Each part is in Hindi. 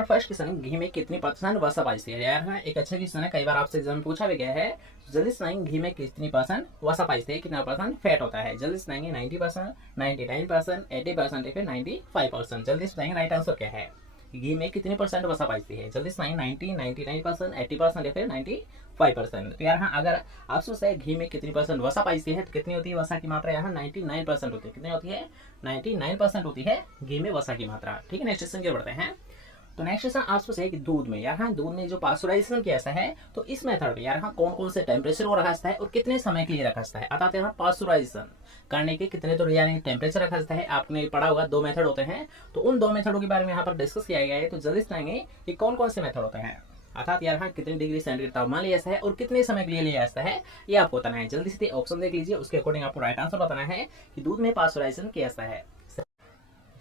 हमारा फर्स्ट क्वेश्चन है, घी में कितनी परसेंट वसा पाई है। यार एक अच्छा क्वेश्चन है, कई बार आपसे एग्जाम में पूछा भी गया है। जल्दी सुनाएंगे, घी में कितनी परसेंट वसा पाई है, कितना परसेंट फैट होता है। जल्दी सुनाएंगे, 90%, 99%, 80% या फिर 95%। जल्दी सुनाएंगे, राइट आंसर क्या है। घी में कितनी परसेंट वसा पाई है। जल्दी सुनाएंगे, 90, 99%, 80% या फिर 95%। तो यार हाँ, अगर आप सोचते घी में कितनी परसेंट वसा पाई है तो कितनी होती है वसा की मात्रा। यहाँ 99% होती है। कितनी होती है, 99% होती है घी में वसा की मात्रा। ठीक है, नेक्स्ट क्वेश्चन की बढ़ते हैं। तो नेक्स्ट क्वेश्चन आपसे है कि दूध में, यार हाँ, दूध में जो पास्चराइजेशन किया जाता है तो इस मेथड में यार हाँ कौन कौन से टेम्परेचर को रखा जाता है और कितने समय के लिए रखा जाता है। अर्थात यहाँ पास्चराइजेशन करने के कितने तो यानी टेम्परेचर रखा जाता है। आपने पढ़ा होगा 2 मेथड होते हैं, तो उन 2 मेथडों के बारे में यहाँ पर डिस्कस किया गया है। तो जल्दी सुनाएंगे कि कौन कौन से मेथड होते हैं। अर्थात यार हाँ कितने डिग्री सेंटीग्रेड तापमान लिया जाता है और कितने समय के लिए लिया जाता है, ये आपको बताना है। जल्दी से ऑप्शन देख लीजिए, उसके अकॉर्डिंग आपको राइट आंसर बताना है कि दूध में पास्चराइजेशन किया जाता है।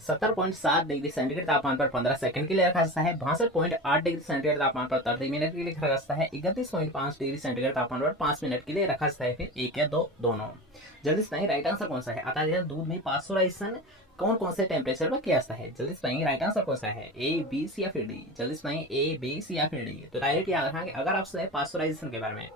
70.7 डिग्री सेंटीग्रेड तापमान पर 15 सेकंड के लिए रखा जाता है। 62.8 डिग्री सेंटीग्रेड तापमान पर 30 मिनट के लिए रखा जाता है। 31.5 डिग्री सेंटीग्रेड तापमान पर 5 मिनट के लिए रखा जाता है। फिर एक या दो दोनों। जल्दी सुनाइए, राइट आंसर कौन सा है। अतः यह दूध में पास्चराइजेशन कौन कौन से टेम्परेचर पर किया जाता है। जल्दी सुनाइए, राइट आंसर कौन सा है, ए, बी, सी या फिर डी। जल्दी सुनाइए, ए, बी, सी या फिर डी। तो डायरेक्ट याद रखना कि अगर आपसे पास्चराइजेशन के बारे में,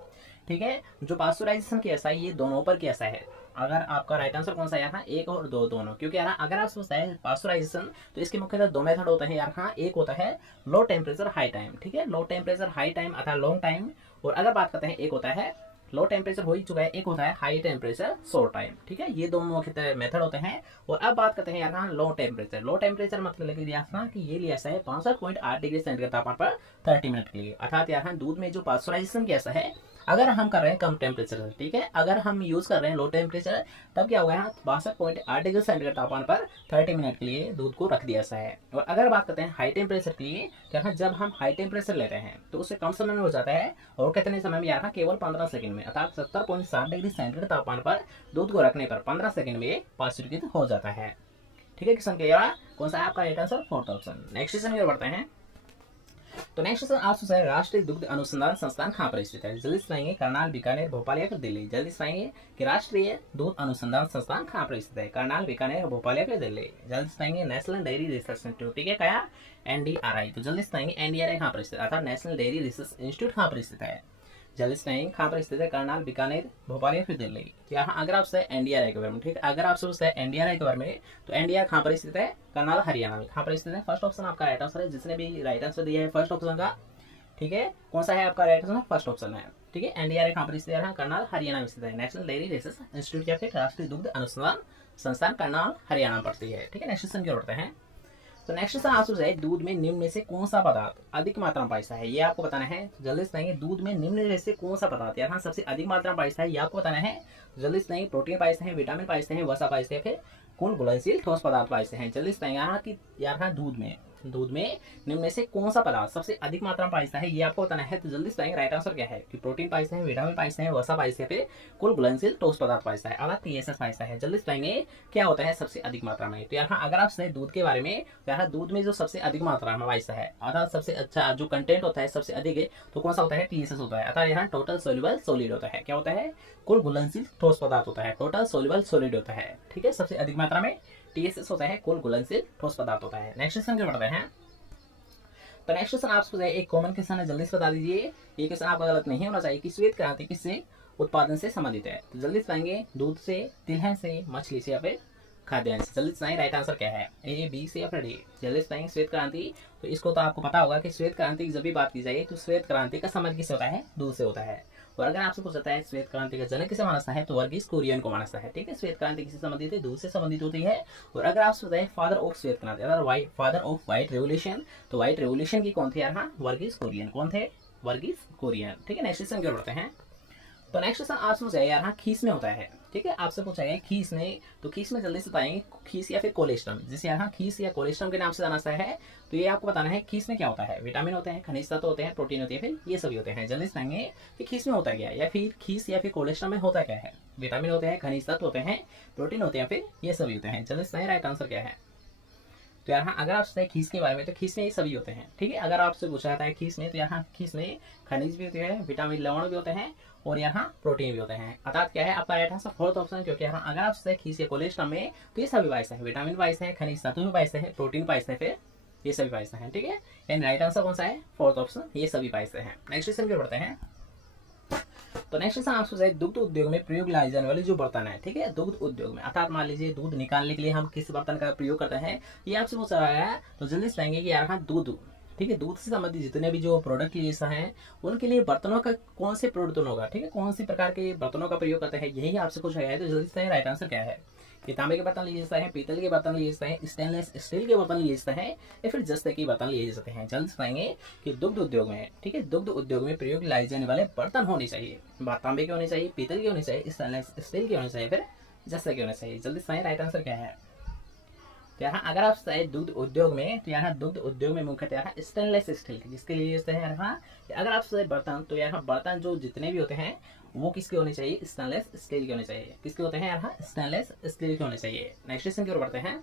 ठीक है, जो पास्चराइजेशन किया जाता है ये दोनों पर किया जाता है। अगर आपका राइट आंसर कौन सा यार हाँ, एक और दो दोनों। क्योंकि यार अगर आप सोचते हैं पास्चराइजेशन तो इसके मुख्यतः 2 मेथड होते हैं यार हाँ। एक होता है लो टेम्परेचर हाई टाइम, ठीक है, लो टेम्परेचर हाई टाइम अर्थात लॉन्ग टाइम। और अगर बात करते हैं, एक होता है लो टेम्परेचर हो ही चुका है, एक होता है हाई टेम्परेचर शॉर्ट टाइम। ठीक है, ये दोनों मुख्य मेथड होते हैं। और अब बात करते हैं यार हाँ लो टेम्परेचर। लो टेम्परेचर मतलब लेके लिया था कि ये लिया है 65.8 डिग्री सेंटीग्रेड तापमान पर 30 मिनट के लिए। अर्थात यार हाँ दूध में जो पास्चराइजेशन कैसा है, अगर हम कर रहे हैं कम टेम्परेचर से, ठीक है, अगर हम यूज कर रहे हैं लो टेम्परेचर, तब क्या होगा, 62.8 डिग्री सेंटीग्रेड तापमान पर 30 मिनट के लिए दूध को रख दिया जाता है। और अगर बात करते हैं हाई टेम्परेचर के लिए, क्या जब हम हाई टेम्परेचर लेते हैं तो उससे कम समय में हो जाता है। और कितने समय में यार केवल 15 सेकंड में, अर्थात 70.7 डिग्री सेंटीग्रेड तापमान पर दूध को रखने पर 15 सेकंड में पास्चुराइज हो जाता है। ठीक है, क्वेश्चन क्या कौन सा है आपका right answer, 4th option. Next question में बढ़ते हैं। तो नेक्स्ट क्वेश्चन आप सोचा है राष्ट्रीय दुग्ध अनुसंधान संस्थान कहाँ पर स्थित है। जल्दी सुनाएंगे, करनाल, बीकानेर, भोपाल या फिर दिल्ली। जल्दी सुनाएंगे कि राष्ट्रीय दूध अनुसंधान संस्थान कहाँ पर स्थित है, करनाल, बीकानेर, भोपाल या फिर दिल्ली। जल्दी सुनाएंगे, नेशनल डेयरी रिसर्च इंस्टीट्यूट, ठीक है, क्या NDRI। तो जल्दी सुनाएंगे NDRI कहाँ पर स्थित है, अर्थात नेशनल डेयरी रिसर्च इंस्टीट्यूट कहाँ पर स्थित है। जल्दी सुनाएंगे कहाँ पर स्थित है, करनाल, बीकानेर, भोपाल या फिर दिल्ली। यहाँ अगर आपसे NDRI के बारे में, ठीक है, अगर आपसे पूछता है NDRI के बारे में तो NDRI कहाँ पर स्थित है, करनाल, हरियाणा में। कहाँ पर स्थित है, फर्स्ट ऑप्शन आपका राइट आंसर है। जिसने भी राइट आंसर दिया है फर्स्ट ऑप्शन का, ठीक है, कौन सा है आपका राइट आंसर, फर्स्ट ऑप्शन है। ठीक है, NDRI कहाँ पर स्थित है, करनाल, हरियाणा में स्थित है। नेशनल डेयरी रिसर्च इंस्टीट्यूट या फिर राष्ट्रीय दुग्ध अनुसंधान संस्थान करनाल, हरियाणा में पड़ती है। ठीक है, नेक्स्ट क्वेश्चन की ओर बढ़ते हैं। तो नेक्स्ट क्वेश्चन आपसे है दूध में निम्न में से कौन सा पदार्थ अधिक मात्रा में पाया है, ये आपको बताना है। जल्दी सुनाएंगे, दूध में निम्न में से कौन सा पदार्थ यार सबसे अधिक मात्रा में पाया है, ये आपको बताना है। जल्दी सुनाएंगे, प्रोटीन पाए हैं, विटामिन पाए हैं, वसा पाए हैं, फिर कुल घुलनशील ठोस पदार्थ पाए हैं। जल्दी सुनाएंगे यहाँ कि यार दूध में निम्न में से कौन सा पदार्थ सबसे अधिक मात्रा में पाया है, ये आपको बताना है। तो जल्दी सुनाएंगे, राइट आंसर क्या है कि प्रोटीन पाए हैं, विटामिन पाए हैं, वसा पाए हैं, फिर कुल घुलनशील ठोस पदार्थ पाया है, अर्थात TSS पाया है। जल्दी सुनाएंगे क्या होता है सबसे अधिक मात्रा में। तो यहाँ अगर आप सुने दूध के बारे में, तो यहाँ दूध में जो सबसे अधिक मात्रा में पाया है, अर्थात सबसे अच्छा जो कंटेंट होता है सबसे अधिक है, तो कौन सा होता है, TSS होता है। अर्थात यहाँ टोटल सोल्यूबल सॉलिड होता है। क्या होता है, कुल घुलनशील ठोस पदार्थ होता है, टोटल सोल्यूबल सॉलिड होता है। ठीक है, सबसे अधिक मात्रा में TSS होता है, कुल घुलनशील ठोस पदार्थ होता है। नेक्स्ट क्वेश्चन की बढ़ते हैं। तो नेक्स्ट क्वेश्चन आपसे एक कॉमन क्वेश्चन है, जल्दी से बता दीजिए। ये क्वेश्चन आपका गलत नहीं होना चाहिए कि श्वेत क्रांति किससे उत्पादन से संबंधित है। तो जल्दी बताएंगे, दूध से, तिलहन से, मछली से या फिर खाद्यान्न से। जल्दी बताएंगे राइट आंसर क्या है, A, B से या फिर D। जल्दी बताएंगे श्वेत क्रांति, तो इसको तो आपको पता होगा कि श्वेत क्रांति की जब भी बात की जाए तो श्वेत क्रांति का संबंध किससे होता है, दूध से होता है। और अगर आपसे पूछता है श्वेत क्रांति का जनक किसे माना जाता है, तो वर्गीस कुरियन को माना जाता है। ठीक है, श्वेत क्रांति किससे संबंधित है, दूध से संबंधित होती है। और अगर आपसे बताए फादर ऑफ श्वेत क्रांति, अगर फादर ऑफ व्हाइट रेवोल्यूशन, तो व्हाइट रेवोल्यूशन की कौन थे यार, हाँ वर्गीस कुरियन। कौन थे, वर्गीस कुरियन। ठीक है, नेक्स्ट क्वेश्चन की ओर बढ़ते हैं। तो नेक्स्ट क्वेश्चन आपसे पूछा है यार हाँ खीस में होता है। ठीक है, आपसे पूछा है खीस में, तो खीस में जल्दी से बताएंगे खीस या फिर कोलेस्ट्रम, जिसे यहाँ खीस या कोलेस्ट्रम के नाम से जाना जाता है। तो ये आपको बताना है खीस में क्या होता है, विटामिन होते हैं, खनिज तत्व होते हैं, प्रोटीन होती है, फिर ये सभी होते हैं। जल्दी बताएंगे कि खीस में होता क्या है, या फिर खीस या फिर कोलेस्ट्रम में होता क्या है। विटामिन होते हैं, खनिज तत्व होते हैं, प्रोटीन होते हैं, फिर ये सभी होते हैं। जल्दी बताएं राइट आंसर क्या है। तो यहाँ अगर आप सोचते खीस के बारे में, तो खीस में ये सभी होते हैं। ठीक है, अगर आपसे पूछा जाता है खीस में, तो यहाँ खीस में खनिज भी होते हैं, विटामिन लवण भी होते हैं, और यहाँ प्रोटीन भी होते हैं। अर्थात क्या है आपका राइट आंसर 4th ऑप्शन। क्योंकि यहाँ अगर आप सोचते खीस या कोलेस्ट्रम में, तो ये सभी पाए हैं, विटामिन पाए हैं, खनिज तत्व भी पाए हैं, प्रोटीन पाए हैं, फिर ये सभी पाइस्ते हैं, ठीक है। यानी राइट आंसर कौन सा है, फोर्थ ऑप्शन, ये सभी पाइस्ते हैं। नेक्स्ट क्वेश्चन की बढ़ते हैं। तो नेक्स्ट क्वेश्चन आपसे है दुग्ध उद्योग में प्रयोग लाई जाने वाले जो बर्तन है, ठीक है, दुग्ध उद्योग में, अर्थात मान लीजिए दूध निकालने के लिए हम किस बर्तन का प्रयोग करते हैं, ये आपसे पूछा गया है। तो जल्दी से पाएंगे कि यार हाँ दूध, ठीक है, दूध से संबंधित जितने भी जो प्रोडक्ट हैं उनके लिए बर्तनों का कौन से बर्तन होगा, ठीक है, कौन सी प्रकार के बर्तनों का प्रयोग करते हैं, यही आपसे पूछा गया है। तो जल्दी से राइट आंसर क्या है, ये तांबे के बर्तन लिए जाते हैं, पीतल के बर्तन लिए जाते हैं, स्टेनलेस स्टील के बर्तन लिए जाते हैं, या फिर जस्ते के बर्तन लिए जाते हैं। जल्द से पाएंगे कि दुग्ध उद्योग में, ठीक है, दुग्ध उद्योग में प्रयोग लाए जाने वाले बर्तन होने चाहिए, तांबे के होने चाहिए, पीतल के होने चाहिए, स्टेनलेस स्टील के होने चाहिए, फिर जस्ते के होने चाहिए। जल्दी से राइट आंसर क्या है। तो यहाँ अगर आप चाहे दुग्ध उद्योग में, तो यहाँ दुग्ध उद्योग में मुख्यतः यहाँ स्टेनलेस स्टील के जिसके लिए हैं यहाँ, अगर आप चाहे बर्तन, तो यहाँ बर्तन जो जितने भी होते हैं वो किसके होने चाहिए, स्टेनलेस स्टील के होने चाहिए। किसके होते हैं यहाँ, स्टेनलेस स्टील के होने चाहिए। नेक्स्ट क्वेश्चन की ओर बढ़ते हैं।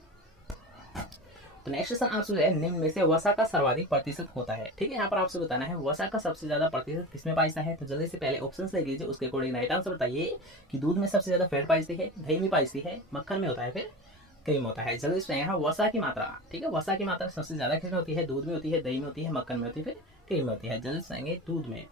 तो नेक्स्ट क्वेश्चन आपसे निम्न में से वसा का सर्वाधिक प्रतिशत होता है, ठीक है, यहाँ पर आपसे बताना है वसा का सबसे ज्यादा प्रतिशत किसमें पाइता है। तो जल्दी से पहले ऑप्शन देख लीजिए, उसके अकॉर्डिंग राइट आंसर बताइए कि दूध में सबसे ज्यादा फैट पाइती है, दही में पाइती है, मक्खन में होता है, फिर क्रीम होता है। जल्दी से यहाँ वसा की मात्रा, ठीक है, वसा की मात्रा सबसे ज्यादा किसमें होती है, दूध में होती है, दही में होती है, मक्खन में होती है, फिर क्रीम में होती है। जल्दी से आएंगे दूध में,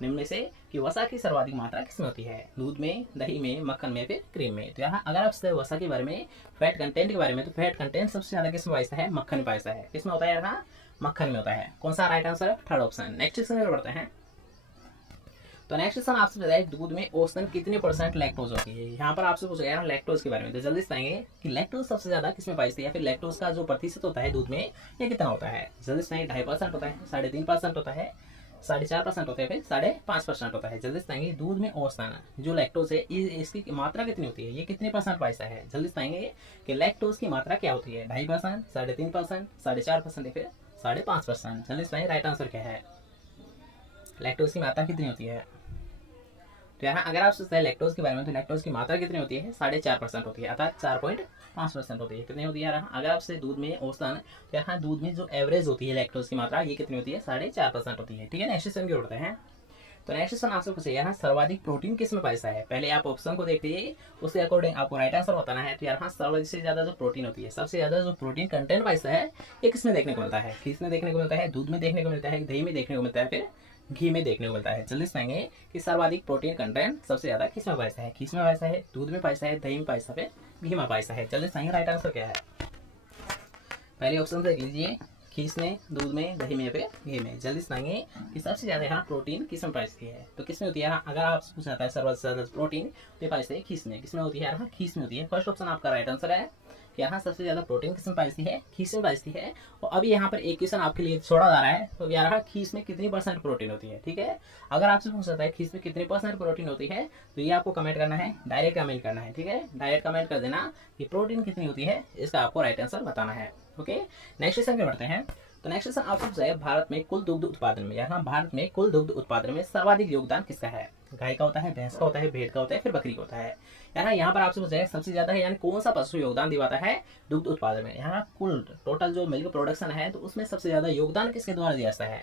निम्न में से कि वसा की सर्वाधिक मात्रा किसमें होती है, दूध में, दही में, मक्खन में, फिर क्रीम में। तो यहाँ अगर आप वसा के बारे में, फैट कंटेंट के बारे में, तो फैट कंटेंट सबसे ज्यादा किसमें पाइता है, मक्खन में पाइता है। किसमें होता है यहाँ, मक्खन में होता है। कौन सा राइट आंसर है, थर्ड ऑप्शन। नेक्स्ट क्वेश्चन बढ़ते हैं। तो नेक्स्ट क्वेश्चन आपसे बताया दूध में औसतन कितने % लैक्टोज होती है। यहाँ पर आपसे पूछा गया लैक्टोज के बारे में। तो जल्दी से बताएंगे कि लैक्टोज सबसे ज्यादा किसमें पाइती है, या फिर लैक्टोज का जो प्रतिशत होता है दूध में ये कितना होता है। जल्दी से 2.5% होता है, 3.5% होता है, 4.5% होता है, फिर 5.5% होता है। जल्दी से बताएंगे दूध में औसतन जो लैक्टोज है इसकी मात्रा कितनी होती है, ये कितने % पाइता है। जल्दी से बताएंगे कि लैक्टोज की मात्रा क्या होती है, 2.5%, 3.5%, 4.5% या फिर 5.5%। जल्दी से बताएंगे राइट आंसर क्या है, लैक्टोज की मात्रा कितनी होती है। तो यहाँ अगर आप सोचते हैं लैक्टोज के बारे में, तो लैक्टोज की मात्रा कितनी होती है, 4.5% होती है, अर्थात 4.5% होती है। कितनी होती है यहाँ अगर आपसे दूध में औसतन, तो यहाँ दूध में जो एवरेज होती है लैक्टोज की मात्रा ये कितनी होती है, 4.5% होती है, ठीक है। नेक्स्ट क्वेश्चन की ओर बढ़ते हैं। तो नेक्स्ट क्वेश्चन आपसे पूछे यहाँ सर्वाधिक प्रोटीन किस में पाइता है। पहले आप ऑप्शन को देख लीजिए, उसके अकॉर्डिंग आपको राइट आंसर बताना है। तो यहाँ सर्वाधिक से ज्यादा जो प्रोटीन होती है, सबसे ज्यादा जो प्रोटीन कंटेंट पाइता है ये किसमें देखने को मिलता है, किसमें देखने को मिलता है, दूध में देखने को मिलता है, दही में देखने को मिलता है, फिर घी में देखने को मिलता है। जल्दी से पाएंगे कि सर्वाधिक प्रोटीन कंटेंट सबसे ज्यादा किस में पाइता है, किस में पाइता है, दूध में पाइता है, दही में पाइता है, घी में पाइता है। जल्दी से पाएंगे राइट आंसर क्या है। पहले ऑप्शन देख लीजिए, खीस में, दूध में, दही में, फिर घी में। जल्दी से पाएंगे कि सबसे ज्यादा यहाँ प्रोटीन किस में पाइती है। तो किस में होती है, अगर आप पूछा जाता है सर्वाधिक ज्यादा प्रोटीन तो पाइती है खीस में। किसमें होती है यहाँ, खीस में होती है। फर्स्ट ऑप्शन आपका राइट आंसर है कि यहाँ सबसे ज्यादा प्रोटीन किसमें पाइती है, खीस में पाइती है। और अभी यहाँ पर एक क्वेश्चन आपके लिए छोड़ा जा रहा है, तो यहाँ खीस में कितनी % प्रोटीन होती है, ठीक है। अगर आपसे पूछ सकता है खीस में कितनी % प्रोटीन होती है, तो ये आपको कमेंट करना है, डायरेक्ट कमेंट करना है, ठीक है, डायरेक्ट कमेंट कर देना कि प्रोटीन कितनी होती है, इसका आपको राइट आंसर बताना है। ओके, नेक्स्ट क्वेश्चन पे बढ़ते हैं। तो नेक्स्ट क्वेश्चन आपसे पूछा है भारत में कुल दुग्ध उत्पादन में, यहाँ भारत में कुल दुग्ध उत्पादन में सर्वाधिक योगदान किसका है। गाय का होता है, भैंस का होता है, भेड़ का होता है, फिर बकरी का होता है। यहाँ पर आपसे पूछा है सबसे ज्यादा है यानी कौन सा पशु योगदान दिवाता है दुग्ध उत्पादन में। यहाँ कुल टोटल जो मिल्क प्रोडक्शन है तो उसमें सबसे ज्यादा योगदान किसके द्वारा दिया जाता है,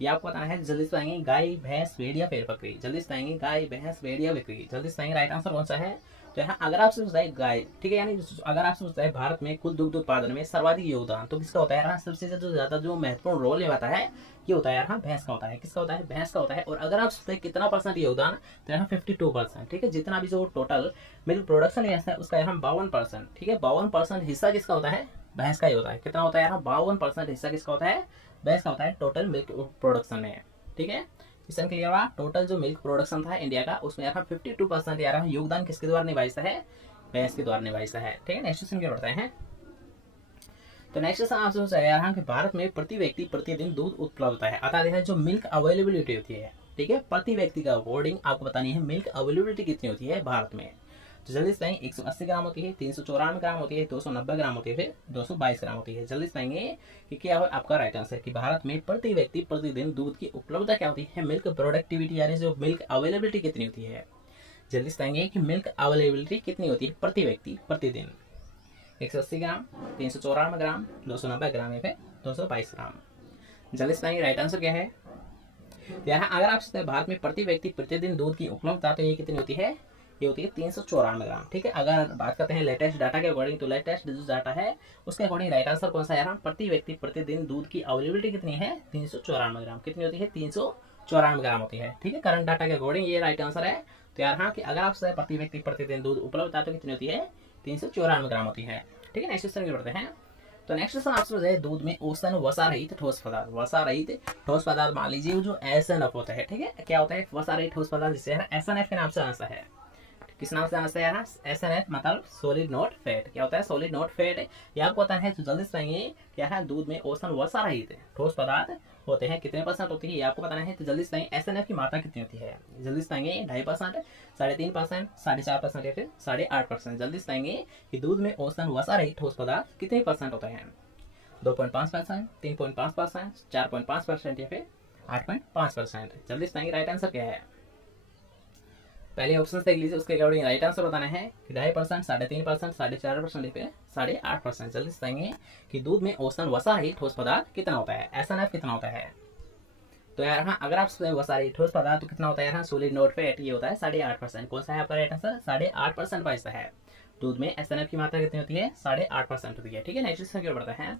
ये आपको बताना है। जल्दी से आएंगे गाय, भैंस, भेड़ या फिर बकरी। जल्दी से आएंगे गाय, भैंस, भेड़ या बकरी। जल्दी से आएंगे राइट आंसर कौन सा है। तो यहाँ अगर आपसे पूछता है गाय, ठीक है, यानी अगर आपसे पूछता है भारत में कुल दुग्ध उत्पादन में सर्वाधिक योगदान तो किसका होता है, यहाँ सबसे ज्यादा जो महत्वपूर्ण रोल निभाता है ये होता है यहाँ भैंस का होता है। किसका होता है, भैंस का होता है। और अगर आप सोचते हैं कितना % योगदान, तो यहाँ 52%, ठीक है, जितना भी जो टोटल मिल्क प्रोडक्शन है उसका यहाँ 52%, ठीक है, 52% हिस्सा किसका होता है, भैंस का ही होता है। कितना होता है यहाँ, 52% हिस्सा किसका होता है, भैंस का होता है टोटल मिल्क प्रोडक्शन में, ठीक है। क्वेश्चन क्लियर हुआ। टोटल जो मिल्क प्रोडक्शन था इंडिया का उसमें यहाँ 52% यहाँ योगदान किसके द्वारा निभाता है, भैंस के द्वारा निभाता है, ठीक है। नेक्स्ट क्वेश्चन क्या बढ़ते हैं। तो नेक्स्ट क्वेश्चन आपसे पूछा गया यहाँ कि भारत में प्रति व्यक्ति प्रतिदिन दूध उपलब्ध होता है, अर्थात जो मिल्क अवेलेबिलिटी होती है, ठीक है, प्रति व्यक्ति का अकॉर्डिंग आपको बतानी है मिल्क अवेलेबिलिटी कितनी होती है भारत में। तो जल्दी से बताएंगे 180 ग्राम होती है, 394 ग्राम होती है, 290 ग्राम होती है, फिर 222 ग्राम होती है। जल्दी से बताएंगे कि क्या है आपका राइट आंसर कि भारत में प्रति व्यक्ति प्रतिदिन दूध की उपलब्धता क्या होती है, मिल्क प्रोडक्टिविटी यानी जो मिल्क अवेलेबिलिटी कितनी होती है। जल्दी से बताएंगे कि मिल्क अवेलेबिलिटी कितनी होती है प्रति व्यक्ति प्रतिदिन। 180 ग्राम, 394 ग्राम, 290 ग्राम या फिर 222 ग्राम। जल्दी से बताएंगे राइट आंसर क्या है। यहाँ अगर आप भारत में प्रति व्यक्ति प्रतिदिन दूध की उपलब्धता तो ये कितनी होती है, ये होती है 394 ग्राम। ठीक है, अगर बात करते हैं लेटेस्ट डाटा के अकॉर्डिंग, तो लेटेस्ट जो डाटा है उसके अकॉर्डिंग राइट आंसर कौन सा है? प्रति व्यक्ति प्रतिदिन दूध की अवेलेबिलिटी कितनी है? 394 ग्राम। कितनी होती है? 394 ग्राम होती है। ठीक है, करंट डाटा के अकॉर्डिंग ये राइट आंसर है। तो यार हाँ कि अगर आपसे प्रति व्यक्ति प्रतिदिन दूध उपलब्ध है तो कितनी होती है? 394 ग्राम होती है। ठीक है, नेक्स्ट क्वेश्चन बढ़ते हैं। तो नेक्स्ट क्वेश्चन आपसे है दूध में औसतन वसा रहित ठोस पदार्थ, वसा रहित ठोस पदार्थ मान लीजिए जो SNF होता है। ठीक है, क्या होता है? वसा रहित ठोस पदार्थ, जिसे SNF के नाम से आंसर है। किस नाम से आंसर है? SNF मतलब सॉलिड नॉट फैट। क्या होता है? Solid not fat. ये आपको पता है तो जल्दी से बताएंगे क्या है? दूध में औसतन वसा रहित ठोस पदार्थ होते हैं, कितने % होती है ये आपको बताना है। तो जल्दी से बताएंगे SNF की मात्रा कितनी होती है? जल्दी से बताएंगे 2.5%, 3.5%, 4.5% या फिर 8.5%। जल्दी से बताएंगे कि दूध में औसतन वसा रहित ठोस पदार्थ कितने % होता है? 2.5%, 3.5%, 4.5% या फिर 8.5%। जल्दी से बताएंगे राइट आंसर क्या है? पहले ऑप्शन देख लीजिए, उसके अकॉर्डिंग राइट आंसर बताना है कि 2.5%, 3.5%, 4.5% या फिर 8.5%। जल्दी से बताएंगे कि दूध में औसतन वसा रहित ठोस पदार्थ कितना होता है? SNF कितना होता है? तो यार हाँ, अगर आप वसा रहित ठोस पदार्थ तो कितना होता है? सॉलिड नॉट फैट, ये होता है 8.5%। कौन सा है आपका राइट आंसर? 8.5% पैसा है। दूध में SNF की मात्रा कितनी होती है? 8.5% होती है। ठीक है, नेक्स्ट क्वेश्चन की ओर बढ़ते हैं।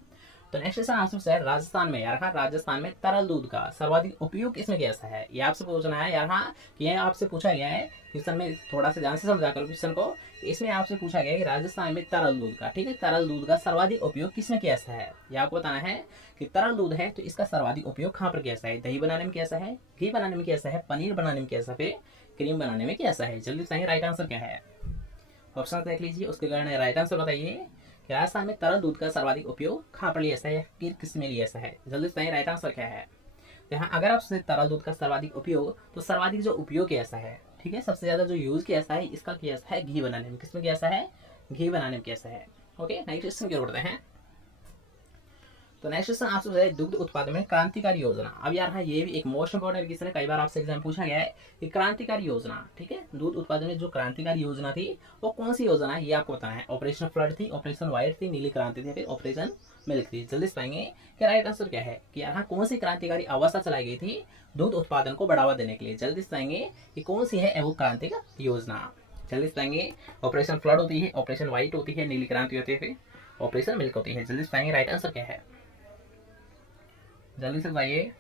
तो नेक्स्ट क्वेश्चन आपसे है राजस्थान में, यार हाँ राजस्थान में तरल दूध का सर्वाधिक उपयोग किसमें किया जाता है? ये आपसे पूछना है यार हाँ, ये आपसे पूछा गया है क्वेश्चन में, थोड़ा सा ध्यान से समझा करो क्वेश्चन को। इसमें आपसे पूछा गया है कि राजस्थान में तरल दूध का, ठीक है, तरल दूध का सर्वाधिक उपयोग किसमें किया जाता है? ये आपको बताना है कि तरल दूध है तो इसका सर्वाधिक उपयोग कहाँ पर किया जाता है? दही बनाने में किया जाता है, घी बनाने में किया जाता है, पनीर बनाने में किया जाता है, फिर क्रीम बनाने में किया जाता है? जल्दी बताइए राइट आंसर क्या है? ऑप्शन देख लीजिए, उसके कारण राइट आंसर बताइए कि राजस्थान में तरल दूध का सर्वाधिक उपयोग कहाँ पर लिया जाता है या किस में लिया जाता है? जल्दी बताइए राइट आंसर क्या है? यहाँ अगर आपसे तरल दूध का सर्वाधिक उपयोग, तो सर्वाधिक जो उपयोग किया जाता है, ठीक है, सबसे ज्यादा जो यूज किया जाता है इसका किया जाता है घी बनाने में। किसमें किया जाता है? घी बनाने में किया जाता है। ओके, नेक्स्ट क्वेश्चन की ओर बढ़ते हैं। तो नेक्स्ट क्वेश्चन आपसे है दुग्ध उत्पादन में क्रांतिकारी योजना। अब यार हाँ, ये भी एक मोस्ट इंपोर्टेंट क्वेश्चन है, कई बार आपसे एग्जाम पूछा गया है कि क्रांतिकारी योजना, ठीक है, दूध उत्पादन में जो क्रांतिकारी योजना थी वो कौन सी योजना है ये आपको बताना है। ऑपरेशन फ्लड थी, ऑपरेशन व्हाइट थी, नीली क्रांति थी, फिर ऑपरेशन मिल्क थी। जल्दी से पाएंगे कि राइट आंसर क्या है कि यहाँ कौन सी क्रांतिकारी अवस्था चलाई गई थी दूध उत्पादन को बढ़ावा देने के लिए? जल्दी से पाएंगे कि कौन सी है वो क्रांतिकारी योजना? जल्दी से पाएंगे ऑपरेशन फ्लड होती है, ऑपरेशन व्हाइट होती है, नीली क्रांति होती है, फिर ऑपरेशन मिल्क होती है। जल्दी से पाएंगे राइट आंसर क्या है? जल्दी से बताइए।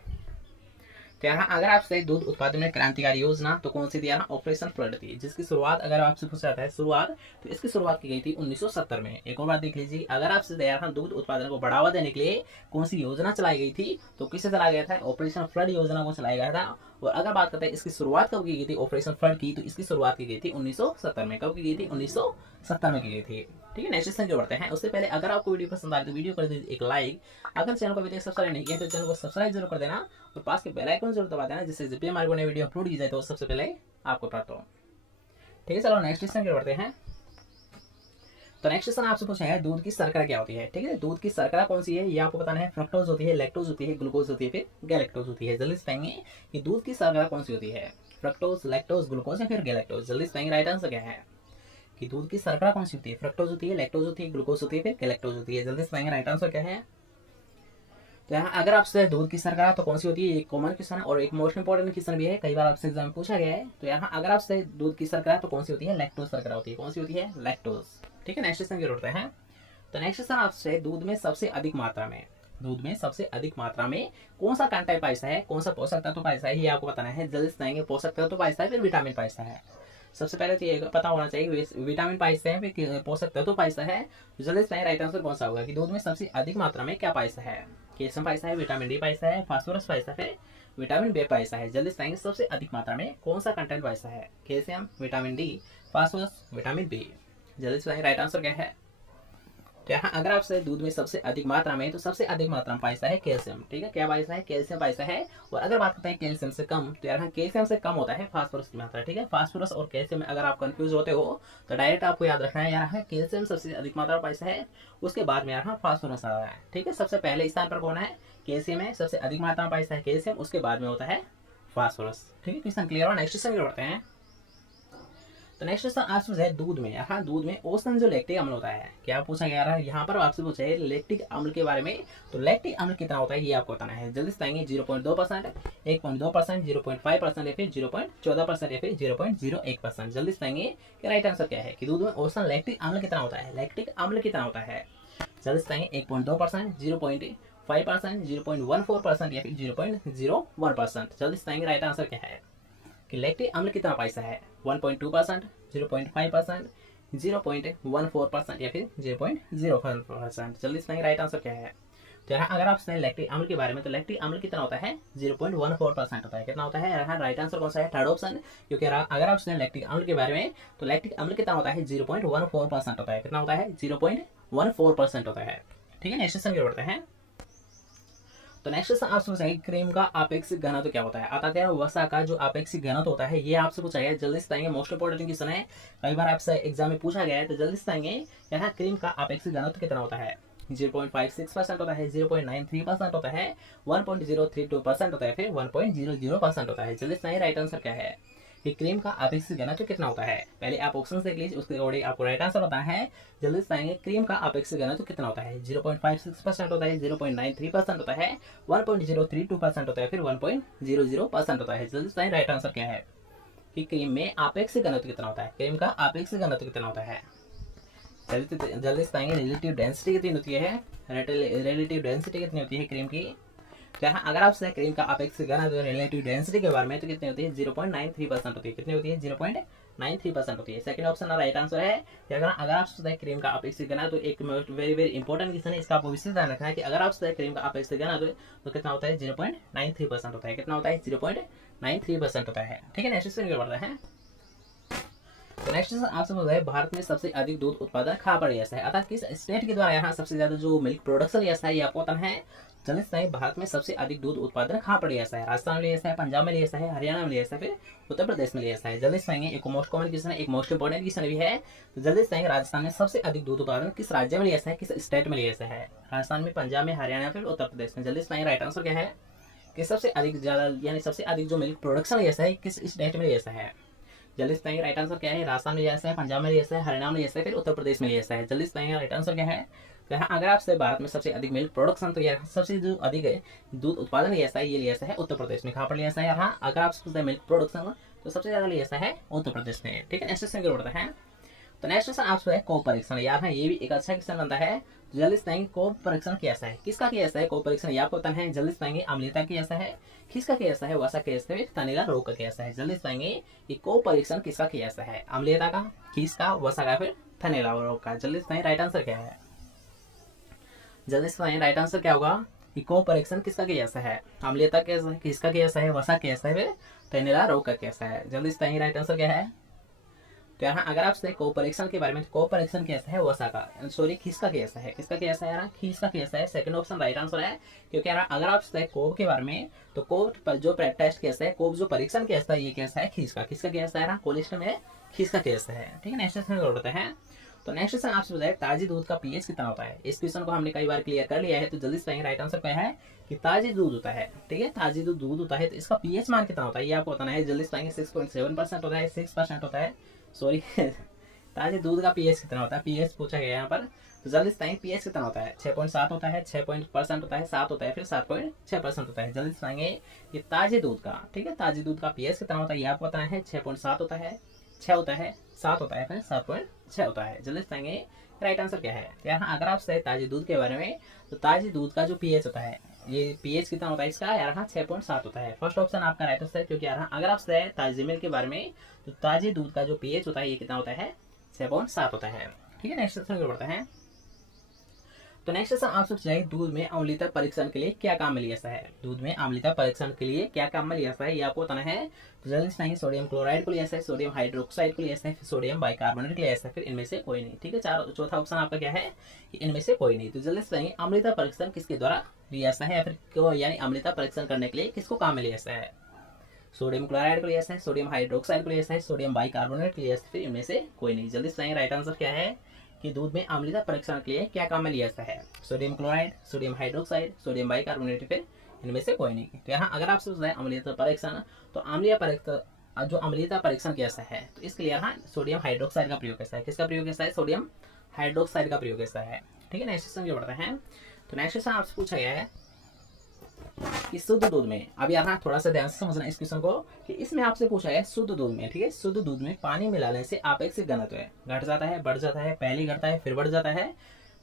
तो यहाँ अगर आपसे दूध उत्पादन में क्रांतिकारी योजना तो कौन सी थी? यहाँ ऑपरेशन फ्लड थी, जिसकी शुरुआत अगर आपसे पूछा जाता है शुरुआत, तो इसकी शुरुआत की गई थी 1970 में। एक और बात देख लीजिए, अगर आपसे यहाँ दूध उत्पादन को बढ़ावा देने के लिए कौन सी योजना चलाई गई थी तो किससे चलाया गया था? ऑपरेशन फ्लड योजना को चलाया गया था। और अगर बात करते हैं इसकी शुरुआत कब की गई थी ऑपरेशन फ्लड की, तो इसकी शुरुआत की गई थी 1970 में। कब की गई थी? 1970 में की गई थी। ठीक है, नेक्स्ट क्वेश्चन जो बढ़ते हैं। उससे पहले अगर आपको वीडियो पसंद आए तो वीडियो कर दीजिए एक लाइक। अगर चैनल को अभी तक सब्सक्राइब नहीं किया तो चैनल को सब्सक्राइब जरूर कर देना और पास के बेल आइकन जरूर दबा देना, जिससे जब भी हमारे को नई वीडियो अपलोड की जाए तो सबसे पहले आपको प्राप्त हो। ठीक है, चलो नेक्स्ट क्वेश्चन की बढ़ते हैं। तो नेक्स्ट क्वेश्चन आपसे पूछा है दूध की शर्करा क्या होती है? ठीक है, दूध की शर्करा कौन सी है ये आपको बताना है। फ्रक्टोज होती है, लैक्टोज होती है, ग्लूकोज होती है, फिर गैलेक्टोज होती है। जल्दी से पाएंगे कि दूध की शर्करा कौन सी होती है? फ्रक्टोज, लैक्टोज, ग्लूकोज या फिर गैलेक्टोज? जल्दी से पाएंगे राइट आंसर क्या है कि दूध की शर्करा कौन सी होती है? फ्रक्टोज होती है, लैक्टोज होती है, ग्लूकोज होती है, फिर गैलेक्टोज होती है। जल्दी से पाएंगे राइट आंसर क्या है? तो यहाँ अगर आपसे दूध की शर्करा तो कौन सी होती है, एक कॉमन क्वेश्चन है और एक मोस्ट इंपोर्टेंट क्वेश्चन भी है, कई बार आपसे एग्जाम में पूछा गया है। तो यहाँ अगर आपसे दूध की शर्करा तो कौन सी होती है? लैक्टोज शर्करा होती है। कौन सी होती है? लैक्टोज। ठीक है, नेक्स्ट क्वेश्चन की ओर हैं। तो नेक्स्ट क्वेश्चन आपसे दूध में सबसे अधिक मात्रा में, दूध में सबसे अधिक मात्रा में कौन सा कंटेंट पाया है, कौन सा पोषक तत्व पाया है ये आपको बताना है। जल्दी से आएंगे पोषक तत्व पाया है फिर विटामिन पाया है। सबसे पहले तो ये पता होना चाहिए विटामिन पाया है फिर पोषक तत्व पाया है। जल्दी से राइट आंसर कौन सा होगा कि दूध में सबसे अधिक मात्रा में क्या पाया है? कैल्शियम पाया है, विटामिन डी पाया है, फास्फोरस पाया है, विटामिन बी पाया है। जल्दी से सबसे अधिक मात्रा में कौन सा कंटेंट पाया है? Calcium, vitamin D, phosphorus, vitamin B. जल्दी से राइट आंसर क्या है? तो यहाँ अगर आपसे दूध में सबसे अधिक मात्रा में तो सबसे अधिक मात्रा में पाया है कैल्शियम। ठीक है, क्या पाया है? कैल्शियम पाया है। और अगर बात करते हैं कैल्शियम से कम, तो यहाँ कैल्शियम से कम होता है फास्फोरस की मात्रा। ठीक है, फास्फोरस और कैल्शियम में अगर आप कंफ्यूज होते हो तो डायरेक्ट आपको याद रखना है यहाँ कैल्शियम सबसे अधिक मात्रा में पाया है, उसके बाद में यहाँ फास्फोरस आ रहा है। ठीक है, सबसे पहले स्थान पर कौन है? कैल्शियम है, सबसे अधिक मात्रा में पाया है कैल्शियम, उसके बाद में होता है फास्फोरस। ठीक है, क्वेश्चन क्लियर हो? नेक्स्ट क्वेश्चन बढ़ते हैं। तो नेक्स्ट क्वेश्चन आपसे पूछा है दूध में, हाँ दूध में औसतन जो लैक्टिक अम्ल होता है, क्या पूछा गया है यहाँ पर आपसे पूछा है लैक्टिक अम्ल के बारे में। तो लैक्टिक अम्ल कितना होता है ये आपको बताना है। जल्दी से बताएंगे 0.2%, 1.2%, 0.5% या फिर 0.14% या फिर 0.01%। जल्दी से बताएंगे कि राइट आंसर क्या है कि दूध में औसतन लैक्टिक अम्ल कितना होता है, लैक्टिक अम्ल कितना होता है। जल्दी से बताएंगे 1.2%, 0.5%, 0.14% या फिर 0.01%। जल्दी से बताएंगे राइट आंसर क्या है कि लैक्टिक अम्ल कितना पाइसा है, 1.2%, 0.5%, 0.14% या फिर 0.05%। जल्दी से राइट आंसर क्या है। तो यहाँ अगर आप सुने लैक्टिक अम्ल के बारे में, तो लैक्टिक अम्ल कितना होता है 0.14% होता है। कितना होता है यहाँ राइट आंसर कौन सा है, थर्ड ऑप्शन। क्योंकि अगर आप सुने लैक्टिक अम्ल के बारे में, तो लैक्टिक अम्ल कितना होता है 0.14% होता है। कितना होता है 0.14% होता है। ठीक है, नेक्स्ट क्वेश्चन की बढ़ते हैं। तो नेक्स्ट क्वेश्चन आपसे पूछा है क्रीम का आपेक्षिक घनत्व क्या होता है। आता क्या है वसा का जो आपेक्षिक घनत्व होता है, ये आपसे पूछा गया है। जल्दी से बताएंगे, मोस्ट इंपोर्टेंट क्वेश्चन है, कई बार आपसे एग्जाम में पूछा गया है। तो जल्दी से बताएंगे यहाँ क्रीम का आपेक्षिक घनत्व कितना होता है। 0.56% होता है, 0.93% होता है, 1.032% होता है, फिर 1.00% होता है। जल्दी से बताएंगे राइट आंसर क्या है कि क्रीम का आपेक्षिक घनत्व कितना होता है। पहले आप ऑप्शन देख लीजिए, उसके अकॉर्डिंग आपको राइट आंसर बताना है। जल्दी से बताएंगे क्रीम का आपेक्षिक घनत्व कितना होता है। 0.56% होता है, 0.93% होता है, 1.032% होता है, फिर 1.00% होता है। जल्दी से बताएंगे राइट आंसर क्या है कि क्रीम में आपेक्षिक घनत्व कितना होता है, क्रीम का आपेक्षिक घनत्व कितना होता है। जल्दी से बताएंगे रिलेटिव डेंसिटी कितनी होती है, रिलेटिव डेंसिटी कितनी होती है क्रीम की। जहाँ अगर आप क्रीम का अपेक्षिक घनत्व रिलेटिव डेंसिटी के बारे में, तो कितनी होती है 0.93% होती है। कितनी होती है 0.93% होती है। सेकंड ऑप्शन राइट आंसर है कि अगर आप क्रीम का अपेक्षिक घनत्व, तो एक वेरी वेरी इंपॉर्टेंट क्वेश्चन है, इसका आपको विशेष ध्यान रखना है कि अगर आप क्रीम का अपेक्षिक घनत्व तो कितना होता है 0.93% होता है। कितना होता है 0.93% होता है। ठीक है, नेक्स्ट क्वेश्चन बढ़ता है। तो नेक्स्ट आपसे बोल रहा है भारत में सबसे अधिक दूध उत्पादन कहाँ पर ऐसा है, अर्थात किस स्टेट के द्वारा यहाँ सबसे ज्यादा जो मिल्क प्रोडक्शन ऐसा है ये आपको पता है। चलिए बताइए भारत में सबसे अधिक दूध उत्पादन कहाँ पर ऐसा है। राजस्थान में ऐसा है, पंजाब में ऐसा है, हरियाणा में ऐसा है, फिर उत्तर प्रदेश में ऐसा है। जल्दी बताएंगे, एक मोस्ट कॉमन क्वेश्चन है, एक मोस्ट इंपोर्टेंट क्वेश्चन भी है। तो जल्दी बताएंगे राजस्थान में सबसे अधिक दूध उत्पादन किस राज्य में ऐसा है, किस स्टेट में ऐसा है। राजस्थान में, पंजाब में, हरियाणा फिर उत्तर प्रदेश में। जल्दी बताएंगे राइट आंसर क्या है कि सबसे अधिक ज्यादा यानी सबसे अधिक जो मिल्क प्रोडक्शन ऐसा है किस स्टेट में ऐसा है। जल्दी बताएंगे राइट आंसर क्या है। राजस्थान में ऐसा है, पंजाब में ऐसा है, हरियाणा में ऐसा है, फिर उत्तर प्रदेश में ऐसा है। जल्दी बताएंगे राइट आंसर क्या है। तो यहाँ अगर आपसे भारत में सबसे अधिक मिल्क प्रोडक्शन, तो यहाँ सबसे जो अधिक है दूध उत्पादन ऐसा है, ये ऐसा है उत्तर प्रदेश में। कहाँ पर ऐसा है यहाँ अगर आप पूछते हैं मिल्क प्रोडक्शन, तो सबसे ज्यादा ऐसा है उत्तर प्रदेश में। ठीक है, नेक्स्ट क्वेश्चन बढ़ता है। तो नेक्स्ट क्वेश्चन आपसे है कोप परीक्षण। यार है ये भी एक अच्छा क्वेश्चन बनता है। जल्दी बताएंगे कोप परीक्षण कैसा है, किसका कैसा है कोप परीक्षण, ये आपको पता है। जल्दी बताएंगे अम्लता कैसा है, किसका कैसा है, वसा कैसा है, तनेला रोग का कैसा है। जल्दी बताएंगे कि कोप परीक्षण किसका कैसा है, अम्लता का, किसका, वसा का, फिर थनेला रोग का। जल्दी बताएंगे राइट आंसर क्या है। जल्दी बताएंगे राइट आंसर क्या होगा कि कोप परीक्षण किसका कैसा है, अम्लता कैसा है, किसका कैसा है, वसा कैसा है, फिर तनेला रोग का कैसा है। जल्दी बताएंगे राइट आंसर क्या है। तो यहाँ अगर आपसे कोप परीक्षण के बारे में, तो कोप परीक्षण कैसा है वसा का, सॉरी खीस कैसा है, किसका कैसा है यार खीस कैसा है। सेकंड ऑप्शन राइट आंसर है। क्योंकि यार अगर आपसे कोप के बारे में, तो कोप पर जो टेस्ट कैसा है, कोप जो परीक्षण कैसा है, ये कैसा है खीस किसका कैसा है यार कोलेस्ट्रॉल में खीस कैसा है। ठीक है, नेक्स्ट क्वेश्चन जोड़ते हैं। तो नेक्स्ट क्वेश्चन आपसे बताए ताजे दूध का पीएच कितना होता है। इस क्वेश्चन को हमने कई बार क्लियर कर लिया है। तो जल्दी से राइट आंसर क्या है कि ताजे दूध होता है। ठीक है, ताजे दूध होता है तो इसका पीएच मान कितना होता है ये आपको बताना है। जल्दी से 6.7% होता है, 6% होता है, सॉरी ताजे दूध का पीएच कितना होता है, पीएच पूछा गया यहाँ पर। तो जल्दी से पीएच कितना होता है, 6.7 होता है, 6% होता है, 7 होता है, फिर 7.6% होता है। जल्दी से ये ताजे दूध का, ठीक है, ताजे दूध का पीएच कितना होता है ये आपको बताना है। 6.7 होता है, 6 होता है, 7 होता है, फिर 7.6 होता है। जल्दी से राइट आंसर क्या है। यहाँ अगर आप सही ताजे दूध के बारे में, तो ताजे दूध का जो पीएच होता है, ये पीएच कितना होता है इसका यहाँ 6.7 होता है। फर्स्ट ऑप्शन आपका राइट आंसर है। क्योंकि यहाँ अगर आप सही ताजे मिल्क के बारे में, तो ताजे दूध का जो पीएच होता है ये कितना होता है 6.7 होता है। ठीक है, नेक्स्ट क्वेश्चन बढ़ता है। तो नेक्स्ट क्वेश्चन आपसे चाहिए दूध में अम्लता परीक्षण के लिए क्या काम में लिया जाता है। दूध में अम्लता परीक्षण के लिए क्या काम में लिया जाता है ये आपको बताना है। तो जल्दी से सोडियम क्लोराइड को लिया जाता है, सोडियम हाइड्रोक्साइड को लिया जाता है, फिर सोडियम बाइकार्बोनेट को लिया जाता है, फिर इनमें से कोई नहीं। ठीक है, चौथा ऑप्शन आपका क्या है कि इनमें से कोई नहीं। तो जल्दी से अम्लता परीक्षण किसके द्वारा लिया जाता है, या फिर यानी अम्लता परीक्षण करने के लिए किसको काम में लिया जाता है। सोडियम क्लोराइड को लिया जाता है, सोडियम हाइड्रोक्साइड को लिया जाता है, सोडियम बाइकार्बोनेट को लिया जाता है, फिर इनमें से कोई नहीं। जल्दी से राइट आंसर क्या है कि दूध में अम्लता परीक्षण के लिए क्या काम में लिया जाता है। Sodium chloride, sodium hydroxide, sodium bicarbonate, फिर इनमें से कोई नहीं। तो यहाँ अगर आपसे पूछना है अम्लता परीक्षण, तो जो अम्लीयता परीक्षण कैसा है, तो इसके लिए यहाँ सोडियम हाइड्रोक्साइड का प्रयोग कैसा है, किसका प्रयोग कैसा है, सोडियम हाइड्रोक्साइड का प्रयोग कैसा है। ठीक है, नेक्स्ट क्वेश्चन जो बढ़ते हैं, तो नेक्स्ट क्वेश्चन आपसे पूछा गया है कि शुद्ध दूध में, अब यहाँ थोड़ा सा ध्यान से समझना इस क्वेश्चन को, कि इसमें आपसे पूछा है शुद्ध दूध में, ठीक है, शुद्ध दूध में पानी मिलाने से आपेक्षिक घनत्व है, घट जाता है, बढ़ जाता है, पहले घटता है फिर बढ़ जाता है,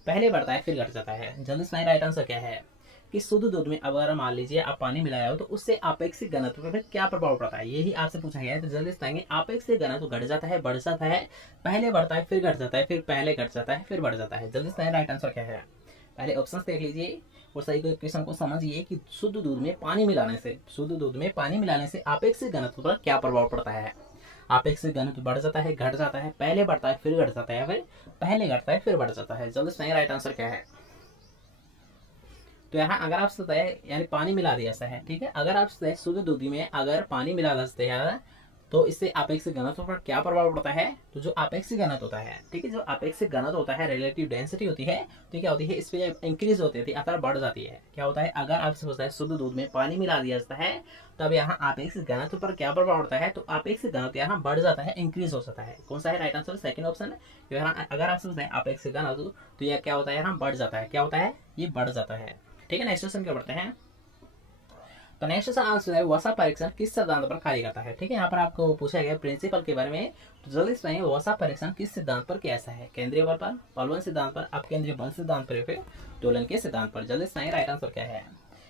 पहले बढ़ता है फिर घट जाता है। जल्दी से राइट आंसर क्या है कि शुद्ध दूध में अगर मान लीजिए आप पानी मिलाया हो तो उससे आपेक्षिक घनत्व पर क्या प्रभाव पड़ता है, यही आपसे पूछा गया है। तो जल्दी बताएंगे, आपेक्षिक घनत्व घट जाता है, बढ़ जाता है, पहले बढ़ता है फिर घट जाता है, फिर पहले घट जाता है फिर बढ़ जाता है। जल्दी से राइट आंसर क्या है, पहले ऑप्शन देख लीजिए और सही क्वेश्चन को समझिए कि शुद्ध दूध में पानी मिलाने से, शुद्ध दूध में पानी मिलाने से आपेक्षिक घनत्व पर क्या प्रभाव पड़ता है। आपेक्षिक घनत्व बढ़ जाता है, घट जाता है, पहले बढ़ता है फिर घट जाता है, फिर पहले घटता है फिर बढ़ जाता है। जल्दी से राइट आंसर क्या है, तो यहाँ अगर आप बताए यानी पानी मिला दिया ऐसा है, ठीक है, अगर आप शुद्ध दूध में अगर पानी मिला देते हैं तो इससे आपेक्षिक घनत्व पर क्या प्रभाव पड़ता है। तो जो आपेक्षिक घनत्व होता है, ठीक है, जो आपेक्षिक घनत्व होता है, रिलेटिव डेंसिटी होती है, तो क्या होती है, इस पे इंक्रीज होती है अर्थात बढ़ जाती है। क्या होता है, अगर आपसे पूछता है शुद्ध दूध में पानी मिला दिया जाता है तब यहाँ आपेक्षिक घनत्व पर क्या प्रभाव पड़ता है, तो आपेक्षिक घनत्व यहाँ बढ़ जाता है, इंक्रीज हो जाता है। कौन सा है राइट आंसर, सेकंड ऑप्शन। अगर आपसे पूछते हैं आपेक्षिक घनत्व तो यह क्या होता है, यहाँ बढ़ जाता है, क्या होता है, ये बढ़ जाता है। ठीक है, नेक्स्ट क्वेश्चन क्या बढ़ते हैं, तो नेक्स्ट क्वेश्चन आंसर है वसा परीक्षण किस सिद्धांत पर कार्य करता है। ठीक है, यहाँ पर आपको पूछा गया प्रिंसिपल के बारे में, तो जल्दी से वसा परीक्षण किस सिद्धांत पर कैसा है, केंद्रीय बल पर, बलवन सिद्धांत पर, अपकेंद्रीय बल सिद्धांत पर, फिर दोलन के सिद्धांत पर। जल्दी से राइट आंसर क्या है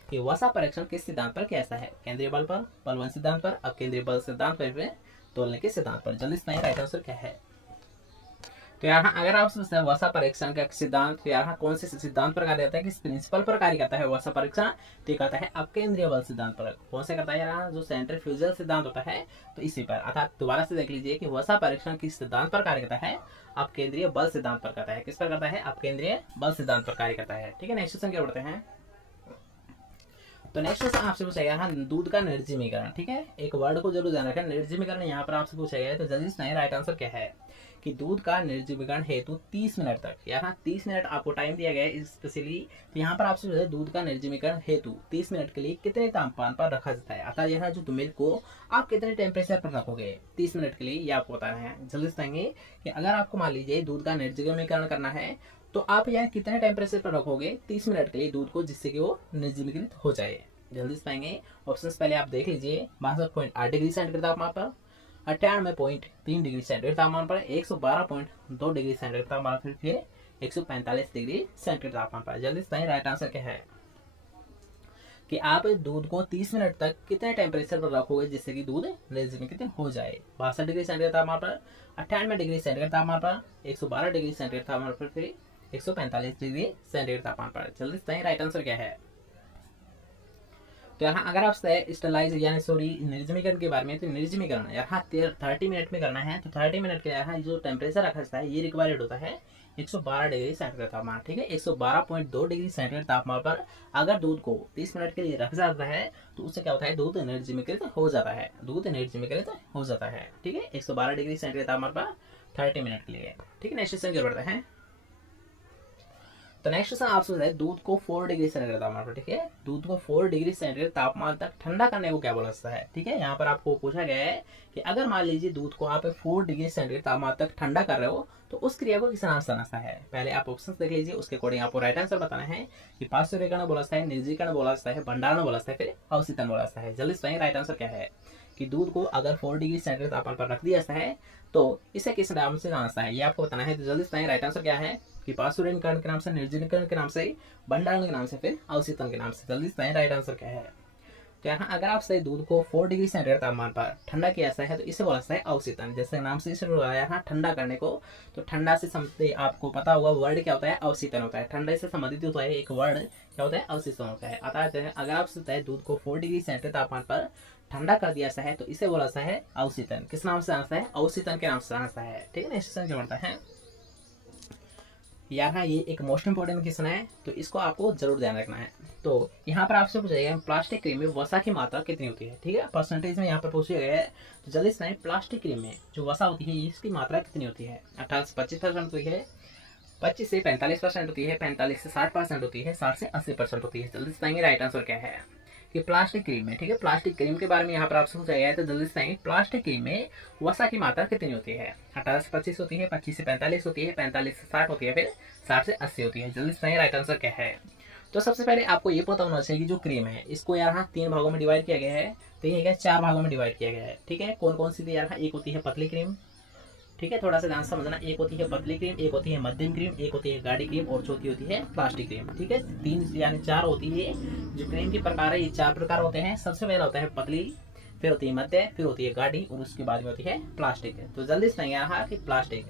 कि वसा परीक्षण किस सिद्धांत पर कैसा है, केंद्रीय बल पर, बलवन सिद्धांत पर, अपकेंद्रीय बल सिद्धांत पर, फिर दोलन के सिद्धांत पर। जल्दी से राइट आंसर क्या है, तो यहाँ अगर आप सोचते हैं वसा परीक्षण का सिद्धांत, तो यहाँ कौन से सिद्धांत पर कार्य करता है, किस प्रिंसिपल पर कार्य करता है वसा परीक्षण, तो ये करता है अपकेंद्रीय बल सिद्धांत पर। कौन से करता है यहाँ, जो सेंट्रीफ्यूगल सिद्धांत होता है तो इसी पर, अर्थात दोबारा से देख लीजिए कि वसा परीक्षण किस सिद्धांत पर कार्य करता है, अपकेंद्रीय बल सिद्धांत पर करता है। किस पर करता है, अपकेंद्रीय बल सिद्धांत पर कार्य करता है। ठीक है, नेक्स्ट क्वेश्चन क्या बढ़ते हैं, तो नेक्स्ट क्वेश्चन आपसे पूछा गया है दूध का निर्जमीकरण। ठीक है, एक वर्ड को जरूर ध्यान रखें, निर्जमीकरण यहाँ पर आपसे पूछा गया है। तो जल्दी से राइट आंसर क्या है कि दूध का निर्जमीकरण हेतु 30 मिनट तक, यहाँ 30 मिनट आपको टाइम दिया गया है स्पेशली। तो यहाँ पर आपसे जो है दूध का निर्जमीकरण हेतु 30 मिनट के लिए कितने तापमान पर रखा जाता है, अर्थात यहाँ जो मिल्क को आप कितने टेम्परेचर पर रखोगे 30 मिनट के लिए, ये आपको बता रहे हैं। जल्दी से कि अगर आपको मान लीजिए दूध का निर्जमीकरण करना है तो आप यहाँ कितने टेम्परेचर पर रखोगे 30 मिनट के लिए दूध को, जिससे कि वो निर्जमीकृत हो जाए। जल्दी से पाएंगे ऑप्शन पहले आप देख लीजिए, 62.8 डिग्री सेंटीग्रेड तापमान पर, 98.3 डिग्री सेंटीग्रेड तापमान पर, 112.2 डिग्री सेंटीग्रेड तापमान पर, फिर 145 डिग्री सेंटीग्रेड तापमान पर। जल्दी से राइट आंसर क्या है कि आप दूध को 30 मिनट तक कितने टेम्परेचर पर रखोगे जिससे कि दूध निर्जमीकृत हो जाए। 62 डिग्री सेंटीग्रेड तापमान पर, 98 डिग्री सेंटीग्रेड तापमान पर, 112 डिग्री सेंटीग्रेड तापमान पर, फिर 145 डिग्री सेंटीग्रेड तापमान पर। जल्दी से राइट आंसर क्या है, तो यहाँ अगर आप स्टरलाइज यानी सॉरी निर्जमीकरण के बारे में, तो निर्जमीकरण यहाँ 30 मिनट में करना है। तो 30 मिनट के यहाँ जो टेम्परेचर रखा जाता है ये रिक्वायर्ड होता है 112 डिग्री सेंटीग्रेड तापमान। ठीक है, 112.2 डिग्री सेंटीग्रेड तापमान पर अगर दूध को 30 मिनट के लिए रखा जाता है तो उससे क्या होता है, दूध निर्जमीकृत हो जाता है, दूध निर्जमीकृत हो जाता है। ठीक है, 112 डिग्री सेंटीग्रेड तापमान पर 30 मिनट के लिए। ठीक है, नेक्स्ट क्वेश्चन बढ़ते हैं, तो नेक्स्ट क्वेश्चन आपसे है दूध को 4 डिग्री सेंटीग्रेड तापमान पर, ठीक है, दूध को 4 डिग्री सेंटीग्रेड तापमान तक ठंडा करने को क्या बोला जाता है। ठीक है, यहाँ पर आपको पूछा गया है कि अगर मान लीजिए दूध को आप 4 डिग्री सेंटीग्रेड तापमान तक ठंडा कर रहे हो तो उस क्रिया को किस नाम से जाना है। पहले आप ऑप्शन देख लीजिए, उसके अकॉर्डिंग आपको राइट आंसर बताना है कि पाश्चुरीकरण बोला जाता है, निर्जलीकरण बोला जाता है, भंडारण बोला जाता है, फिर अवशीतन बोला जाता है। जल्दी से राइट आंसर क्या है कि दूध को अगर 4 डिग्री सेंटीग्रेड तापमान पर रख दिया जाता है तो इसे किस नाम से जाना है, ये आपको बताना है। तो जल्दी से राइट आंसर क्या है कि पाश्चुरीकरण के नाम से, निर्जलीकरण के नाम से, भंडारण के नाम से, फिर अवशीतन के नाम से। जल्दी से राइट आंसर क्या है, तो यहाँ अगर आप सही दूध को 4 डिग्री सेंटीग्रेड तापमान पर ठंडा किया जाता है तो इसे बोला जाता है अवशीतन। जैसे नाम से इसे बुलाया यहाँ ठंडा करने को, तो ठंडा से संबंधित आपको पता होगा वर्ड क्या होता है, अवशीतन होता है। ठंडे से संबंधित होता है एक वर्ड क्या होता है, अवशीतन होता है। अतः अगर आप सोचते दूध को 4 डिग्री सेंटीग्रेड तापमान पर ठंडा कर दिया है तो इसे बोला जाता है अवशीतन। किस नाम से जाना है, अवशीतन के नाम से जाना है। ठीक है, नेक्स्ट क्वेश्चन क्या बनता है, यहाँ ये एक मोस्ट इंपोर्टेंट क्वेश्चन है तो इसको आपको जरूर ध्यान रखना है। तो यहाँ पर आपसे पूछा गया प्लास्टिक क्रीम में वसा की मात्रा कितनी होती है। ठीक है, परसेंटेज में यहाँ पर पूछा गया है। तो जल्दी से प्लास्टिक क्रीम में जो वसा होती है इसकी मात्रा कितनी होती है। 18 से 25% होती है, 25 से 45% होती है, 45 से 60% होती है, 60 से 80% होती है। जल्दी से राइट आंसर क्या है कि प्लास्टिक क्रीम में, ठीक है, प्लास्टिक क्रीम के बारे में यहाँ पर आपसे पूछा गया है, तो जल्दी से आएंगे। प्लास्टिक क्रीम में वसा की मात्रा कितनी होती है? 18 से 25 होती है, 25 से 45 होती है, 45 से 60 होती है, फिर 60 से 80 होती है। जल्दी से राइट आंसर क्या है? तो सबसे पहले आपको ये पता होना चाहिए कि जो क्रीम है इसको यहाँ 3 भागों में डिवाइड किया गया है, तो ये 4 भागों में डिवाइड किया गया है, ठीक है। कौन कौन सी थी यहाँ? एक होती है पतली क्रीम, ठीक है, थोड़ा सा ध्यान समझना। एक होती है पतली क्रीम, एक होती है मध्यम क्रीम, एक होती है गाढ़ी क्रीम और चौथी होती है प्लास्टिक क्रीम, ठीक है। 3 यानी 4 होती है जो क्रीम के प्रकार है। ये 4 प्रकार होते हैं। सबसे पहला होता है पतली, फिर होती है मध्य, फिर होती है गाढ़ी और उसके बाद में होती है प्लास्टिक। तो जल्दी से यहाँ कि प्लास्टिक,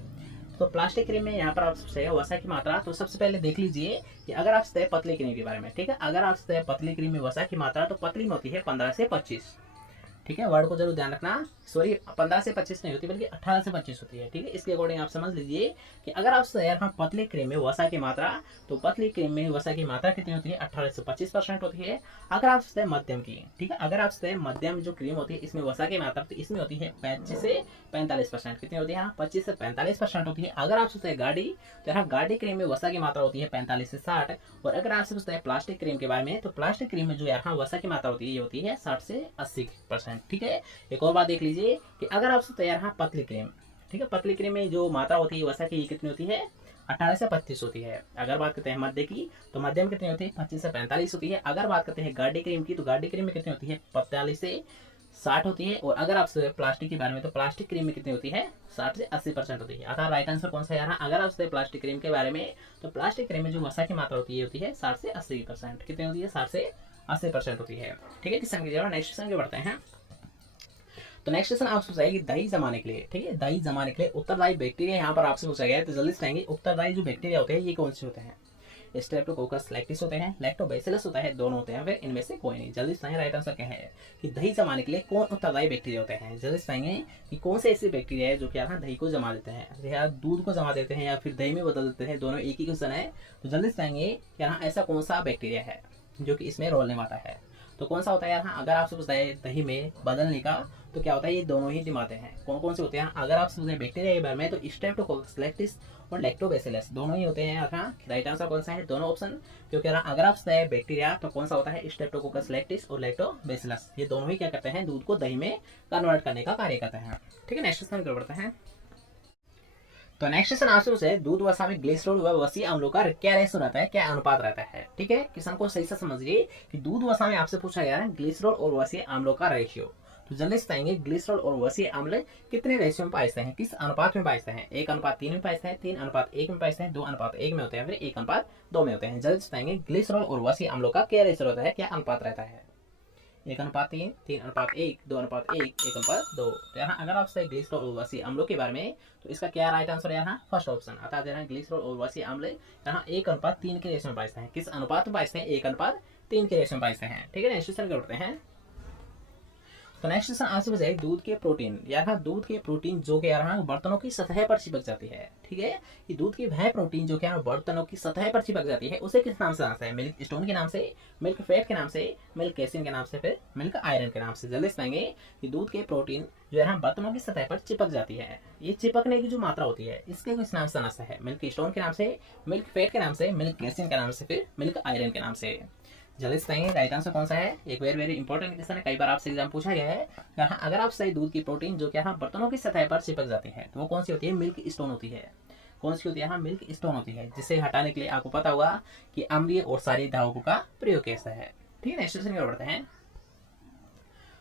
तो प्लास्टिक क्रीम में यहाँ पर आप सबसे वसा की मात्रा, तो सबसे पहले देख लीजिए कि अगर आप सतह पतली क्रीम के बारे में, ठीक है, अगर आप सतह पतली क्रीम में वसा की मात्रा, तो पतली में होती है 15 से 25, ठीक है, वर्ड को जरूर ध्यान रखना। सॉरी 15 से 25 नहीं होती बल्कि 18 से 25 होती है, ठीक है। इसके अकॉर्डिंग आप समझ लीजिए कि अगर आप यहाँ पतली क्रीम में वसा की मात्रा, तो पतली क्रीम में वसा की मात्रा कितनी होती है? 18 से 25% होती है। अगर आप मध्यम की, ठीक है, अगर आप मध्यम जो क्रीम होती है इसमें वसा की मात्रा, तो इसमें होती है 25 से 45%। कितनी होती है? 25 से 45% होती है। अगर आप सोचते हैं गाढ़ी, तो यहाँ गाढ़ी क्रीम में वसा की मात्रा होती है 45 से 60। और अगर आप सोचते हैं प्लास्टिक क्रीम के बारे में, तो प्लास्टिक क्रीम में जो यहाँ वसा की मात्रा होती है ये होती है 60 से 80%, ठीक है। एक और बात देख लीजिए कि अगर आपसे तैयार है पतली क्रीम, ठीक है, पतली क्रीम में जो मात्रा होती है वसा की कितनी होती है? 18 से 25 होती है। अगर बात करते हैं मध्य की, तो मध्यम कितनी होती है? 25 से 45 होती है। अगर बात करते हैं गाढ़ी क्रीम की, तो गाढ़ी क्रीम में कितनी होती है? 45 से 60 होती है। और अगर आप प्लास्टिक के बारे में, तो प्लास्टिक क्रीम में कितनी होती है? 60 से 80% होती है। अतः राइट आंसर कौन सा है? अगर आप प्लास्टिक क्रीम के बारे में, तो प्लास्टिक क्रीम में जो वसा की मात्रा होती है 60 से 80%। कितनी होती है? 60 से 80% होती है, ठीक है। किसान की नेक्स्ट क्वेश्चन के बढ़ते हैं। तो नेक्स्ट क्वेश्चन आपसे पूछा है कि दही जमाने के लिए, ठीक है, दही जमाने के लिए उत्तरदायी बैक्टीरिया यहाँ पर आपसे पूछा गया है। तो जल्दी से आएंगे, उत्तरदायी जो बैक्टीरिया होते हैं ये कौन से होते हैं? स्ट्रेप्टोकोकस लैक्टिस होते हैं, लैक्टोबैसिलस होता है, दोनों होते हैं, फिर इनमें से कोई नहीं। जल्दी से राइट आंसर क्या है कि दही जमाने के लिए कौन उत्तरदायी बैक्टीरिया होते हैं? जल्दी से आएंगे कि कौन से ऐसे बैक्टीरिया है जो कि यहाँ दही को जमा देते हैं, या दूध को जमा देते हैं, या फिर दही में बदल देते हैं, दोनों एक ही क्वेश्चन है। तो जल्दी से आएंगे यहाँ ऐसा कौन सा बैक्टीरिया है जो कि इसमें रोल निभाता है? तो कौन सा होता है यहाँ? अगर आपसे पूछता है दही में बदलने का, तो क्या होता है? ये दोनों ही दिमाते हैं। कौन कौन से होते हैं? अगर आप पूछते हैं बैक्टीरिया के बारे में, तो स्ट्रेप्टोकोकस लैक्टिस और लैक्टोबैसिलस दोनों ही होते हैं। यहाँ राइट आंसर कौन सा है? दोनों ऑप्शन। क्योंकि अगर आप पूछते हैं बैक्टीरिया, तो कौन सा होता है? स्ट्रेप्टोकोकस लैक्टिस और लैक्टोबैसिलस, ये दोनों ही क्या करते हैं? दूध को दही में कन्वर्ट करने का कार्य करते हैं, ठीक है। नेक्स्ट क्वेश्चन की ओर बढ़ते हैं। तो नेक्स्ट क्वेश्चन आपसे से दूध वसा में ग्लिसरॉल व वसीय अम्लों का क्या रेशो रहता है, क्या अनुपात रहता है, ठीक है। किसान को सही से समझिए कि दूध वसा में आपसे पूछा गया है ग्लिसरॉल और वसीय अम्लों का रेशियो। तो जल्दी से बताएंगे ग्लिसरॉल और वसीय अम्ल कितने रेशियो में पाए हैं, किस अनुपात में पाए हैं? 1:3 में पाए हैं, 3:1 में पाए हैं, 2:1 में होते हैं, फिर 1:2 में होते हैं। जल्दी से बताएंगे ग्लिसरॉल और वसीय अम्लों का क्या रेशियो रहता है, क्या अनुपात रहता है? 1:3, 3:1, 2:1, 1:2। तो यहाँ अगर आपसे ग्लिसरॉल और वसीय अम्लों के बारे में, तो इसका क्या राइट आंसर है? यहाँ फर्स्ट ऑप्शन। अर्थात यहाँ ग्लिसरॉल और वसीय अम्ल यहाँ 1:3 के रेशियो में पाए हैं। किस अनुपात में पाए हैं? 1:3 के रेशियो में पाए हैं, ठीक है। नेक्स्ट क्वेश्चन करते हैं। तो नेक्स्ट क्वेश्चन आपसे पूछा है दूध के प्रोटीन, यहाँ दूध के प्रोटीन जो कि यहाँ बर्तनों की सतह पर चिपक जाती है, ठीक है। ये दूध की वह प्रोटीन जो कि यहाँ बर्तनों की सतह पर चिपक जाती है, उसे किस नाम से जानते हैं? मिल्क स्टोन के नाम से, मिल्क फैट के नाम से, मिल्क कैसिन के नाम से, फिर मिल्क आयरन के नाम से। जल्दी से पाएंगे कि दूध के प्रोटीन जो है बर्तनों की सतह पर चिपक जाती है, ये चिपकने की जो मात्रा होती है इसके किस नाम से जाना है? मिल्क स्टोन के नाम से, मिल्क फैट के नाम से, मिल्क कैसिन के नाम से, फिर मिल्क आयरन के नाम से। जल्दी से बताएंगे राइट आंसर कौन सा है? एक वेरी इंपॉर्टेंट क्वेश्चन है, कई बार आपसे एग्जाम पूछा गया है। यहाँ अगर आप सही दूध की प्रोटीन जो कि यहाँ बर्तनों की सतह पर चिपक जाती है, तो वो कौन सी होती है? मिल्क स्टोन होती है। कौन सी होती है? यहाँ मिल्क स्टोन होती है, जिसे हटाने के लिए आपको पता होगा कि अम्लीय और क्षारीय धावकों का प्रयोग कैसा है, ठीक है। नेक्स्ट क्वेश्चन की ओर बढ़ते हैं।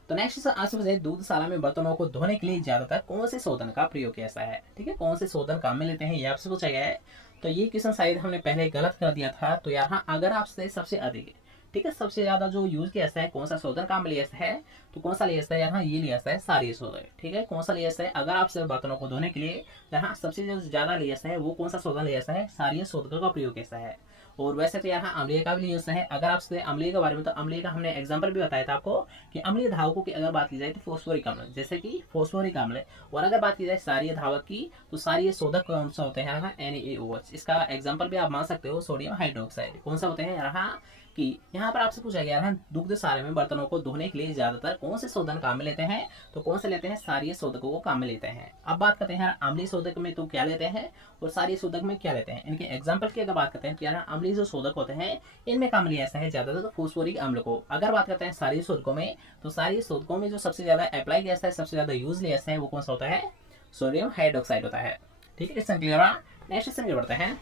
तो नेक्स्ट आंसर दूधशाला में बर्तनों को धोने के लिए ज्यादातर कौन से शोधन का प्रयोग कैसा है, ठीक है। कौन से शोधन काम में लेते हैं ये आपसे पूछा गया है। तो ये क्वेश्चन शायद हमने पहले गलत कर दिया था। तो यहाँ अगर आपसे सबसे अधिक, ठीक है, सबसे ज्यादा जो यूज किया जाता है कौन सा शोधन काम में लिया जाता है, तो कौन सा लिया जाता है? यहाँ ये लिया जाता है क्षारीय शोधन, ठीक है। कौन सा लिया जाता है? अगर आपसे बर्तनों को धोने के लिए यहाँ सबसे जो ज्यादा लिया जाता है वो कौन सा शोधन लिया जाता है? क्षारीय शोधक का प्रयोग कैसा है। और वैसे तो यहाँ अम्लीय का भी लिया जाता है। अगर आपसे अम्लीय के बारे में, तो अम्लीय का हमने एग्जाम्पल भी बताया था आपको कि अम्लीय धावकों की अगर बात की जाए तो फोस्फोरिक अम्ल, जैसे कि फोस्फोरिक अम्ल। और अगर बात की जाए क्षारीय धावक की, तो क्षारीय शोधक कौन सा होते हैं? यहाँ NaOH। इसका एग्जाम्पल भी आप मान सकते हो सोडियम हाइड्रोक्साइड। कौन सा होते हैं? यहाँ कि यहाँ पर आपसे पूछा गया है दुग्ध सारे में बर्तनों को धोने के लिए ज्यादातर कौन से शोधन काम में लेते हैं, तो कौन से लेते हैं, क्षारीय शोधकों को काम में लेते हैं। अब बात करते हैं अम्लीय शोधक में तो क्या लेते हैं और क्षारीय शोधक में क्या लेते हैं। इनके एग्जाम्पल की अगर बात करते हैं तो यार अम्लीय जो शोधक होते हैं इनमें काम लिया जाता है ज्यादातर फॉस्फोरिक अम्ल को। अगर बात करते हैं क्षारीय शोधकों में, तो क्षारीय शोधकों में जो सबसे ज्यादा अप्लाई किया जाता है, सबसे ज्यादा यूज लिया जाता है, वो कौन सा होता है, सोडियम हाइड्रोक्साइड होता है। ठीक है, इससे क्लियर हुआ। नेक्स्ट क्वेश्चन बढ़ते हैं।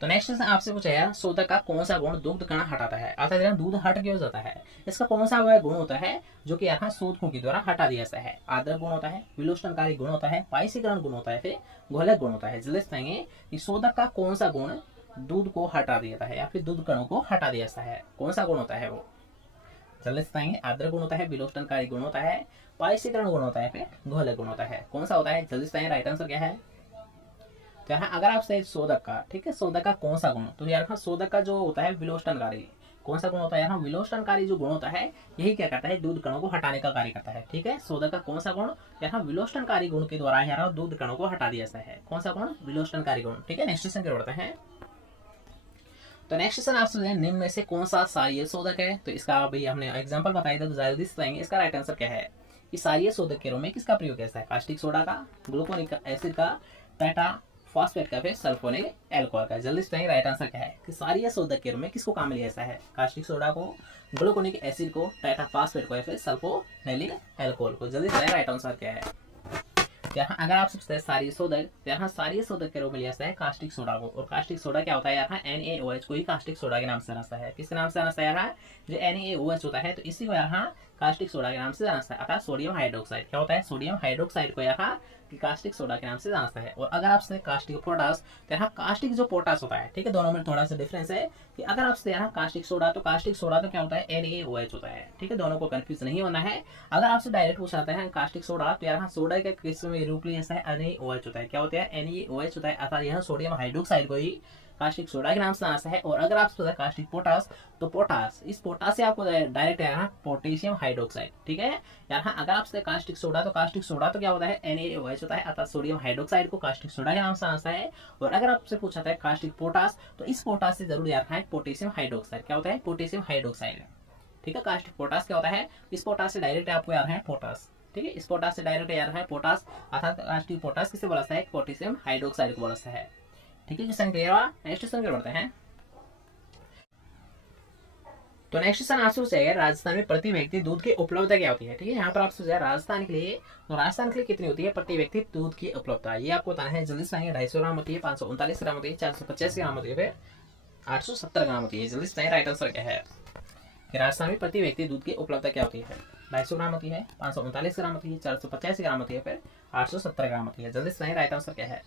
तो नेक्स्ट क्वेश्चन आपसे पूछा है शोधक का कौन सा गुण दुग्ध कण हटाता है, अर्थात दूध हट क्यों जाता है, इसका कौन सा वह गुण होता है जो कि यहाँ शोधकों के द्वारा हटा दिया जाता है। आर्द्रक गुण होता है, विलोष्टनकारी गुण होता है, पाइसीकरण गुण होता है, फिर घोलक गुण होता है। जल्दी बताएंगे कि शोधक का कौन सा गुण दूध को हटा देता है या फिर दूध कणों को हटा दिया जाता है, कौन सा गुण होता है वो। जल्दी बताएंगे, आर्द्रक गुण होता है, विलोष्टनकारी गुण होता है, पाइसीकरण गुण होता है, फिर घोलक गुण होता है, कौन सा होता है। जल्दी बताएंगे, राइट आंसर क्या है। तो यहाँ अगर आपसे शोधक का, ठीक है, शोधक का कौन सा गुण, तो यार शोधक का जो होता है विलोष्टनकारी, कौन सा गुण होता है यहाँ, विलोष्टनकारी जो गुण होता है यही क्या करता है, दूध कणों को हटाने का कार्य करता है। ठीक है, शोधक का कौन सा गुण, यहाँ विलोष्टनकारी गुण के द्वारा यहाँ दूध कणों को हटा दिया जाता है, कौन सा गुण, विलोष्टनकारी गुण। ठीक है, नेक्स्ट क्वेश्चन की बढ़ते हैं। तो नेक्स्ट क्वेश्चन आपसे निम्न में से कौन सा क्षारीय शोधक है, तो इसका अभी हमने एग्जांपल बताया था, तो जल्दी से बताएंगे इसका राइट आंसर क्या है। कि क्षारीय शोधक के रूप में किसका प्रयोग कैसा है, कास्टिक सोडा का, ग्लूकोनिक एसिड का, टाटा फॉस्फेट का, फिर सल्फोनिक एल्कोहल का। जल्दी से राइट आंसर क्या है कि क्षारीय शोधक के रूप में किसको काम लिया जाता है, कास्टिक सोडा को, ग्लूकोनिक एसिड को, टाटा फॉस्फेट को, या फिर सल्फोनिक एल्कोहल को। जल्दी से राइट आंसर क्या है। यहाँ अगर आप पूछते हैं क्षारीय शोधक, तो यहाँ क्षारीय शोधक के रूप में लिया जाता है कास्टिक सोडा को, और कास्टिक सोडा क्या होता है यहाँ NaOH को ही कास्टिक सोडा के नाम से जाना है। किसके नाम से जाना है यहाँ, जो NaOH होता है, तो इसी को यहाँ कास्टिक सोडा के नाम से जाना है, अर्थात सोडियम हाइड्रोक्साइड। क्या होता है, सोडियम हाइड्रोक्साइड को यहाँ कास्टिक सोडा के नाम से जाना है। और अगर आपसे कास्टिक पोटास, तो यहाँ कास्टिक जो पोटास होता है, ठीक है, दोनों में थोड़ा सा डिफरेंस है कि अगर आपसे यहाँ कास्टिक सोडा तो क्या होता है, NaOH होता है। ठीक है, दोनों को कंफ्यूज नहीं होना है। अगर आपसे डायरेक्ट पूछा है कास्टिक सोडा, तो यहाँ सोडा के किस में रूप लिया जाता है, NaOH होता है। क्या होता है, NaOH होता है, अर्थात यहाँ सोडियम हाइड्रोक्साइड को ही कास्टिक सोडा के नाम से जाना है। और अगर आपसे पूछा कास्टिक पोटास, तो पोटास, इस पोटास से आपको डायरेक्ट यहाँ पोटेशियम हाइड्रोक्साइड। ठीक है, यहाँ अगर आपसे कास्टिक सोडा, तो क्या होता है, NaOH होता है, अर्थात सोडियम हाइड्रोक्साइड को कास्टिक सोडा के नाम से जाना है। और अगर आपसे पूछा है कास्टिक पोटास, तो इस पोटास से जरूर याद है पोटेशियम हाइड्रोक्साइड। क्या होता है, पोटेशियम हाइड्रोक्साइड। ठीक है, कास्टिक पोटास क्या होता है, इस पोटास से डायरेक्ट आपको याद है पोटास। ठीक है, इस पोटास से डायरेक्ट याद है पोटास, अर्थात कास्टिक पोटास किसे बोला है, पोटेशियम हाइड्रोक्साइड को बोला है। ठीक है, क्वेश्चन क्लियर हुआ। नेक्स्ट क्वेश्चन की बढ़ते हैं। तो नेक्स्ट क्वेश्चन आपसे पूछेगा राजस्थान में प्रति व्यक्ति दूध की उपलब्धता क्या होती है। ठीक है, यहाँ पर आपसे पूछा राजस्थान के लिए, तो राजस्थान के लिए कितनी होती है प्रति व्यक्ति दूध की उपलब्धता, ये आपको बताना है। जल्दी से 250 ग्राम होती है, 539 ग्राम होती है, 450 ग्राम होती है, फिर 870 ग्राम होती है। जल्दी से राइट आंसर क्या है कि राजस्थान में प्रति व्यक्ति दूध की उपलब्धता क्या होती है। 250 ग्राम होती है, 539 ग्राम होती है, 450 ग्राम होती है, फिर 870 ग्राम होती है। जल्दी से राइट आंसर क्या है।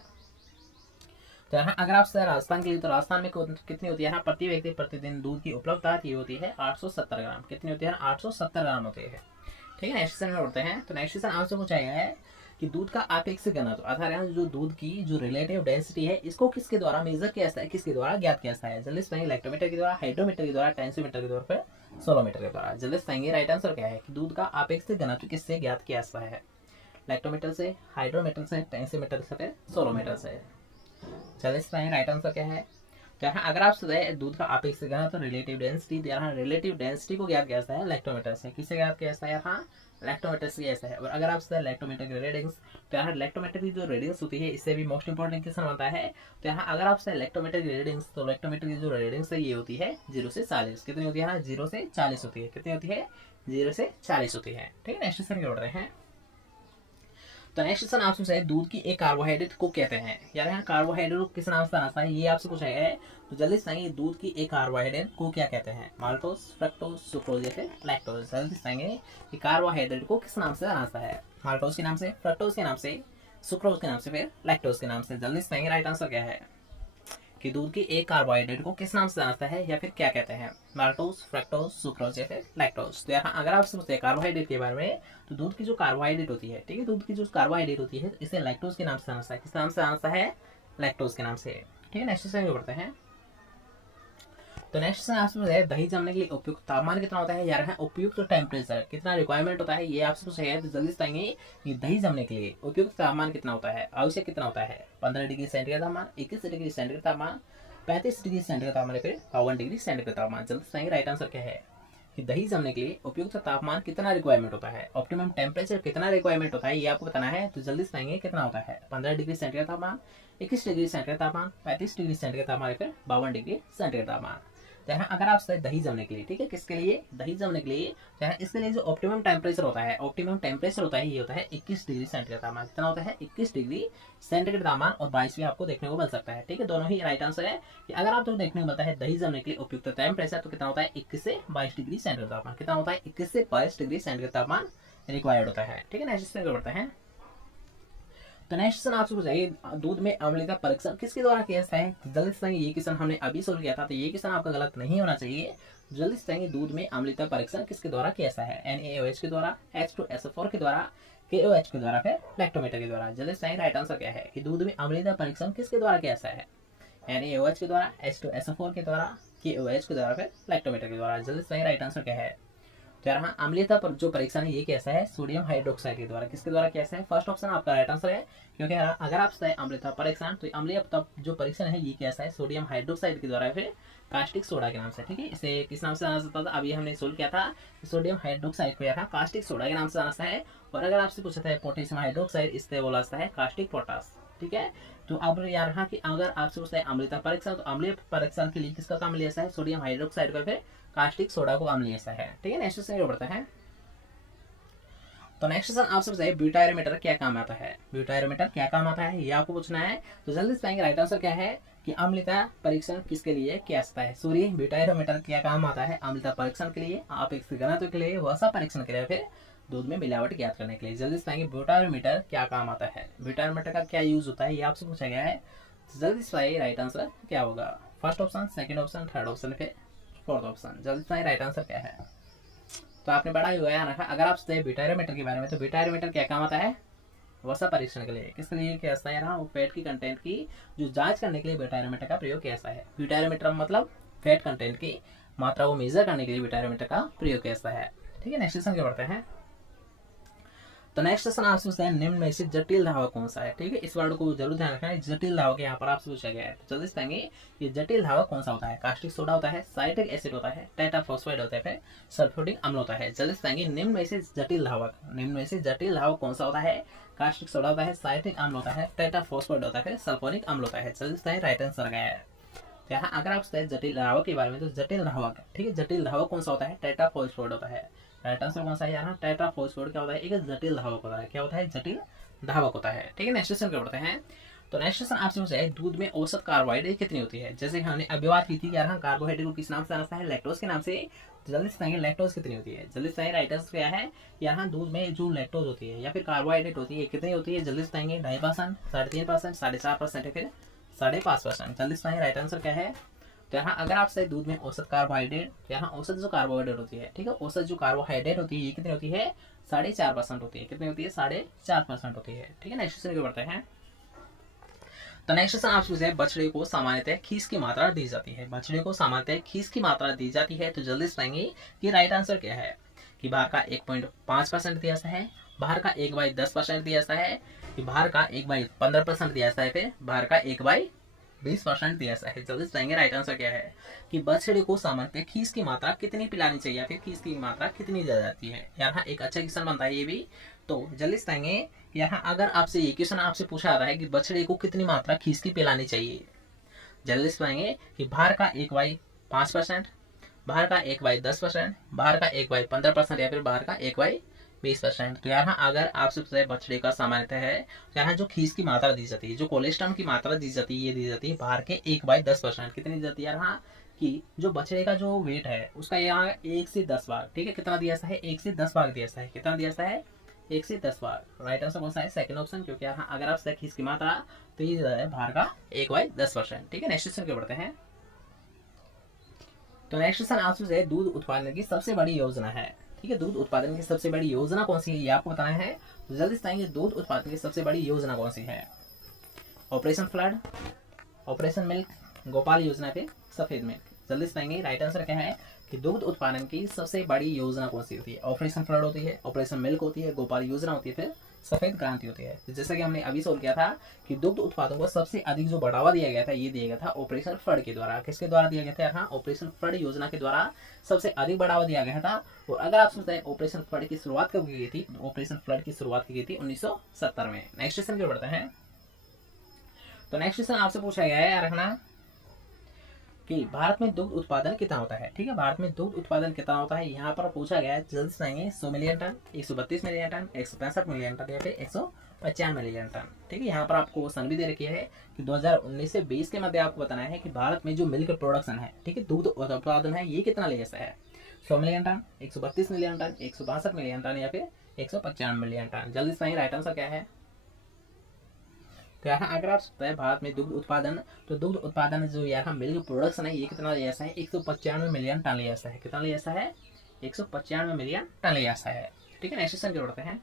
तो यहाँ अगर आप राजस्थान के लिए, तो राजस्थान में कितनी होती है यहाँ प्रति व्यक्ति प्रतिदिन दूध की उपलब्धता की होती है 870 ग्राम। कितनी होती है, 870 ग्राम होती है। ठीक है, नेक्स्ट क्वेश्चन में बढ़ते हैं। तो नेक्स्ट क्वेश्चन आपसे पूछा गया है कि दूध का आपेक्षिक घनत्व, अर्थात यहाँ जो दूध की जो रिलेटिव डेंसिटी है, इसको किसके द्वारा मेजर किया जाता है, किसके द्वारा ज्ञात किया जाता है। जल्दी से लैक्टोमीटर के द्वारा, हाइड्रोमीटर के द्वारा, टेंसियोमीटर के द्वारा, फिर सोलोमीटर के द्वारा। जल्दी से राइट आंसर क्या है कि दूध का आपेक्षिक घनत्व किससे ज्ञात किया जाता है, लैक्टोमीटर से, हाइड्रोमीटर से, टेंसियोमीटर से, फिर सोलोमीटर से। चलिए इसमें राइट आंसर क्या है। तो यहाँ अगर आप दूध का आपेक्षिक घनत्व, तो रिलेटिव डेंसिटी, तो यहाँ रिलेटिव डेंसिटी को ज्ञात किया जाता है लैक्टोमीटर से। किससे ज्ञात किया जाता है, यहाँ लैक्टोमीटर से ऐसा है। और अगर आप लैक्टोमीटर की रीडिंग्स, तो यहाँ लैक्टोमीटर की जो रीडिंग्स होती है, इससे भी मोस्ट इंपॉर्टेंट क्वेश्चन बनता है। तो यहाँ अगर आप लैक्टोमीटर की रीडिंग्स, तो लैक्टोमीटर की जो रीडिंग्स है ये होती है 0 से 40। कितनी होती है ना, 0 से 40 होती है। कितनी होती है, 0 से 40 होती है। ठीक है, नेक्स्ट क्वेश्चन की ओर बढ़ते हैं। तो नेक्स्ट क्वेश्चन आपसे पूछा है दूध की एक कार्बोहाइड्रेट को कहते हैं, यार यहाँ कार्बोहाइड्रेट को किस नाम से जाना है, ये आपसे पूछा है। तो जल्दी से दूध की एक कार्बोहाइड्रेट को क्या कहते हैं, माल्टोज, फ्रक्टोज, सुक्रोज या फिर लैक्टोज। जल्दी से कि कार्बोहाइड्रेट को किस नाम से जाना है, माल्टोज के नाम से, फ्रक्टोज के नाम से, सुक्रोज के नाम से, फिर लैक्टोज के नाम से। जल्दी से राइट आंसर क्या है कि दूध की एक कार्बोहाइड्रेट को किस नाम से जाना है या फिर क्या कहते हैं, माल्टोज, फ्रक्टोज, सुक्रोज या फिर लैक्टोज। तो यहाँ अगर आपसे पूछते हैं कार्बोहाइड्रेट के बारे में, तो दूध की जो कार्बोहाइड्रेट होती है, ठीक है, दूध की जो कार्बोहाइड्रेट होती है, इसे लैक्टोज के नाम से जाना है। किस नाम से जाना है, लैक्टोज के नाम से। ठीक है, नेक्स्ट क्वेश्चन बढ़ते हैं। तो नेक्स्ट आपसे दही जमने के लिए उपयुक्त तापमान कितना होता है, यार है उपयुक्त टेम्परेचर कितना रिक्वायरमेंट होता है, ये आपसे पूछा है। तो जल्दी से बताएंगे कि दही जमने के लिए उपयुक्त तापमान कितना होता है, आवश्यक कितना होता है। 15 डिग्री सेंटीग्रेड तापमान, 21 डिग्री सेंटीग्रेड तापमान, 35 डिग्री सेंटीग्रेड तापमान, फिर 52 डिग्री सेंटीग्रेड तापमान। जल्दी से राइट आंसर क्या है कि दही जमने के लिए उपयुक्त तापमान कितना रिक्वायरमेंट होता है, ऑप्टिमम टेम्परेचर कितना रिक्वायरमेंट होता है, ये आपको बताना है। तो जल्दी से कितना होता है, 15 डिग्री सेंटीग्रेड तापमान, 21 डिग्री सेंटीग्रेड तापमान, 35 डिग्री सेंटीग्रेड तापमान, फिर 52 डिग्री सेंटीग्रेड तापमान। जहाँ अगर आप दही जमने के लिए, ठीक है, किसके लिए, दही जमने के लिए, जहाँ इसके लिए जो ऑप्टिमम टेम्परेचर होता है, ऑप्टिमम टेम्परेचर होता है, ये होता है 21 डिग्री सेंटीग्रेड तापमान। कितना होता है, 21 डिग्री सेंटीग्रेड तापमान, और 22 भी आपको देखने को मिल सकता है। ठीक है, दोनों ही राइट आंसर है कि अगर आपको देखने को मिलता है दही जमने के लिए उपयुक्त टेम्परेचर, तो कितना होता है, 21 से 22 डिग्री सेंटीग्रेड तापमान। कितना होता है, 21 से 22 डिग्री सेंटीग्रेड तापमान रिक्वायर्ड होता है। ठीक है, नेक्स्ट बढ़ते हैं। तो नेक्स्ट क्वेश्चन आपसे पूछाइए, दूध में अम्लता परीक्षण किसके द्वारा किया जाता है। जल्दी से ये क्वेश्चन हमने अभी सोल्व किया था, तो ये क्वेश्चन आपका गलत नहीं होना चाहिए। जल्दी से दूध में अम्लता परीक्षण किसके द्वारा किया जाता है, NaOH के द्वारा, H2SO4 के द्वारा, KOH के द्वारा, फिर लैक्टोमीटर के द्वारा। जल्दी से राइट आंसर क्या है कि दूध में अम्लता परीक्षण किसके द्वारा किया जाता है, NaOH के द्वारा, H2SO4 के द्वारा, KOH के द्वारा, फिर लैक्टोमीटर के द्वारा। जल्दी से राइट आंसर क्या है, तो यहाँ अम्लता पर जो परीक्षण है ये कैसा है, सोडियम हाइड्रोक्साइड के द्वारा। किसके द्वारा कैसा है, फर्स्ट ऑप्शन आपका राइट आंसर है, क्योंकि अगर आप अम्लता परीक्षण, तो अम्लता जो परीक्षण है ये कैसा है, सोडियम हाइड्रोक्साइड के द्वारा, फिर कास्टिक सोडा के नाम से। ठीक है, इसे किस नाम से जाना जाता था, अभी हमने सोल्व किया था, सोडियम हाइड्रोक्साइड को यहाँ कास्टिक सोडा के नाम से जाना है। और अगर आपसे पूछा था पोटेशियम हाइड्रोक्साइड, इससे बोला जाता है कास्टिक पोटास। ठीक है, तो अब यहाँ की अगर आपसे पूछता है अम्लता परीक्षण, तो अम्लीय परीक्षण के लिए किसका काम लिया जाता है, सोडियम हाइड्रोक्साइड का, फिर कास्टिक सोडा को काम लिया जाता है। ठीक है, नेक्स्ट क्वेश्चन बढ़ता है। तो नेक्स्ट क्वेश्चन आपसे बताइए, ब्यूटायरोमीटर क्या काम आता है, ब्यूटायरोमीटर क्या काम आता है, ये आपको पूछना है। तो जल्दी से राइट आंसर क्या है कि अम्लता परीक्षण किसके लिए किया जाता है, सॉरी, ब्यूटायरोमीटर क्या काम आता है, अम्लता परीक्षण के लिए, आप एक घनत्व के लिए, वसा परीक्षण के लिए, फिर दूध में मिलावट ज्ञात करने के लिए। जल्दी से ब्यूटायरोमीटर क्या काम आता है, ब्यूटायरोमीटर का क्या यूज होता है, ये आपसे पूछा गया है। तो जल्दी से राइट आंसर क्या होगा, first option, second option, third option, फिर फोर्थ ऑप्शन। जल्दी से राइट आंसर क्या है, तो आपने बड़ा ही याद रखा। अगर आप ब्यूटायरोमीटर के बारे में, तो ब्यूटायरोमीटर क्या काम आता है, वसा परीक्षण के लिए। किसके लिए किया जाता है, यहाँ फैट की कंटेंट की जो जांच करने के लिए ब्यूटायरोमीटर का प्रयोग किया जाता है। ब्यूटायरोमीटर मतलब फैट कंटेंट की मात्रा को मेजर करने के लिए ब्यूटायरोमीटर का प्रयोग किया जाता है। ठीक है, नेक्स्ट क्वेश्चन क्या बढ़ते हैं। तो नेक्स्ट क्वेश्चन आपसे पूछते हैं, निम्न में से जटिल धावा कौन सा है। ठीक है, इस वर्ड को जरूर ध्यान रखना है, जटिल धावा के यहाँ पर आपसे पूछा गया है। तो जल्दी से ये जटिल धावा कौन सा होता है, कास्टिक सोडा होता है, साइट्रिक एसिड होता है, टेट्राफॉस्फेट होता है, फिर सल्फ्यूरिक अम्ल होता है। जल्दी से निम्न में से जटिल धावा, निम्न में से जटिल धावा कौन सा होता है, कास्टिक सोडा होता है, साइट्रिक अम्ल होता है, टेट्राफॉस्फेट होता है, फिर सल्फ्यूरिक अम्ल होता है। जल्दी से राइट आंसर गया है। तो यहाँ अगर आप जटिल धावा के बारे में, तो जटिल धावा, ठीक है, जटिल धावा कौन सा होता है, टेट्राफॉस्फेट होता है। राइट आंसर कौन सा है यहाँ, टेट्राफॉस्फेट क्या होता है, एक जटिल धावक होता है। क्या होता है, जटिल धावक होता है। ठीक है, नेक्स्ट क्वेश्चन क्या बढ़ते हैं। तो नेक्स्ट क्वेश्चन आपसे पूछा है, दूध में औसत कार्बोहाइड्रेट कितनी होती है। जैसे हमने अभी बात की थी कि यहाँ कार्बोहाइड्रेट को किस नाम से जाना है, लैक्टोज के नाम से। तो जल्दी से लैक्टोज कितनी होती है, जल्दी से राइट आंसर क्या है, यहाँ दूध में जो लैक्टोज होती है या फिर कार्बोहाइड्रेट होती है कितनी होती है। जल्दी से 2.5%, 3.5%, 4.5%, फिर 5.5%। जल्दी से राइट आंसर क्या है। तो यहाँ अगर आप सही दूध में औसत कार्बोहाइड्रेट, यहाँ औसत जो कार्बोहाइड्रेट होती है, ठीक है, औसत जो कार्बोहाइड्रेट होती है ये कितनी होती है, 4.5% होती है। कितनी होती है, 4.5% होती है। ठीक है, नेक्स्ट क्वेश्चन बढ़ते हैं। तो नेक्स्ट क्वेश्चन आपसे पूछा है, बछड़े को सामान्यतः खीस की मात्रा दी जाती है, बछड़े को सामान्यतः खीस की मात्रा दी जाती है। तो जल्दी से पाएंगे कि राइट आंसर क्या है कि बाहर का 1.5% दिया जाता है, बाहर का 1/10% दिया जाता है, कि बाहर का 1/15% दिया जाता है, फिर बाहर का 1/20% दिया जाता है। जल्दी से राइट आंसर क्या है कि बछड़े को सामान्यतः खीस की मात्रा कितनी पिलानी चाहिए या फिर खीस की मात्रा कितनी दी जाती है। यहाँ एक अच्छा क्वेश्चन बनता है ये भी। तो जल्दी से यहाँ अगर आपसे ये क्वेश्चन आपसे पूछा जाता है कि बछड़े को कितनी मात्रा खीस की पिलानी चाहिए, जल्दी से पाएंगे कि बाहर का 1/5%, बाहर का 1/10%, बाहर का 1/15% या फिर बाहर का 1/20%। तो यहाँ अगर आपसे बछड़े का सामान्यतः है, तो यहाँ जो खीस की मात्रा दी जाती है, जो कोलेस्ट्रॉल की मात्रा दी जाती है, ये दी जाती है बाहर के 1/10%। कितनी दी जाती है यहाँ कि जो बछड़े का जो वेट है उसका यहाँ 1 से 10 भाग, ठीक है, कितना दिया है, 1 से 10 भाग दिया है। कितना दिया है, 1 से 10 भाग। राइट आंसर कौन सा है, सेकंड ऑप्शन, क्योंकि यहाँ अगर आप खीस की मात्रा तो ये है बाहर का 1/10%। ठीक है, नेक्स्ट क्वेश्चन के बढ़ते हैं। तो नेक्स्ट क्वेश्चन आपसे दूध उत्पादन की सबसे बड़ी योजना है, ठीक है, दूध उत्पादन की सबसे बड़ी योजना कौन सी है ये आपको बताना है। तो जल्दी से दूध उत्पादन की सबसे बड़ी योजना कौन सी है, operation flood, operation milk, Gopal योजना, पे सफेद मिल्क। जल्दी से पाएंगे। राइट आंसर क्या है कि दुग्ध उत्पादन की सबसे बड़ी योजना कौन सी होती है? ऑपरेशन फ्लड होती है, ऑपरेशन मिल्क होती है, गोपाल योजना होती है, फिर सफेद क्रांति होती है। तो जैसा कि हमने अभी सोल्व किया था कि दुग्ध उत्पादों को सबसे अधिक जो बढ़ावा दिया गया था, ये दिया गया था ऑपरेशन फ्लड के द्वारा। किसके द्वारा दिया गया था? यहाँ ऑपरेशन फ्लड योजना के द्वारा सबसे अधिक बढ़ावा दिया गया था। और अगर आप सोचते हैं ऑपरेशन फ्लड की शुरुआत कब की गई थी, ऑपरेशन फ्लड की शुरुआत की गई थी 1970 में। नेक्स्ट क्वेश्चन की ओर बढ़ते हैं। तो नेक्स्ट क्वेश्चन आपसे पूछा गया है रखना कि भारत में दुग्ध उत्पादन कितना होता है। ठीक है, भारत में दुग्ध उत्पादन कितना होता है यहाँ पर पूछा गया है। जल्दी से 100 million ton, 132 million ton, 165 million ton या फिर 195 मिलियन टन। ठीक है, यहाँ पर आपको सन भी दे रखी है कि 2019 से 20 के मध्य आपको बताना है कि भारत में जो मिल्क प्रोडक्शन है, ठीक है, दुग्ध उत्पादन है, ये कितना ले जैसा है? 100 million ton, 132 million ton, 162 million ton या फिर 195 मिलियन टन। जल्दी से राइट आंसर क्या है? तो यहाँ अगर आप सकते हैं भारत में दुग्ध उत्पादन, तो दुग्ध उत्पादन जो यहाँ मिल्क प्रोडक्शन है, ये कितना ले ऐसा है? 195 मिलियन टन ले ऐसा है। कितना ले ऐसा है? 195 मिलियन टन ले ऐसा है। ठीक है, नेक्स्ट क्वेश्चन की ओर हैं।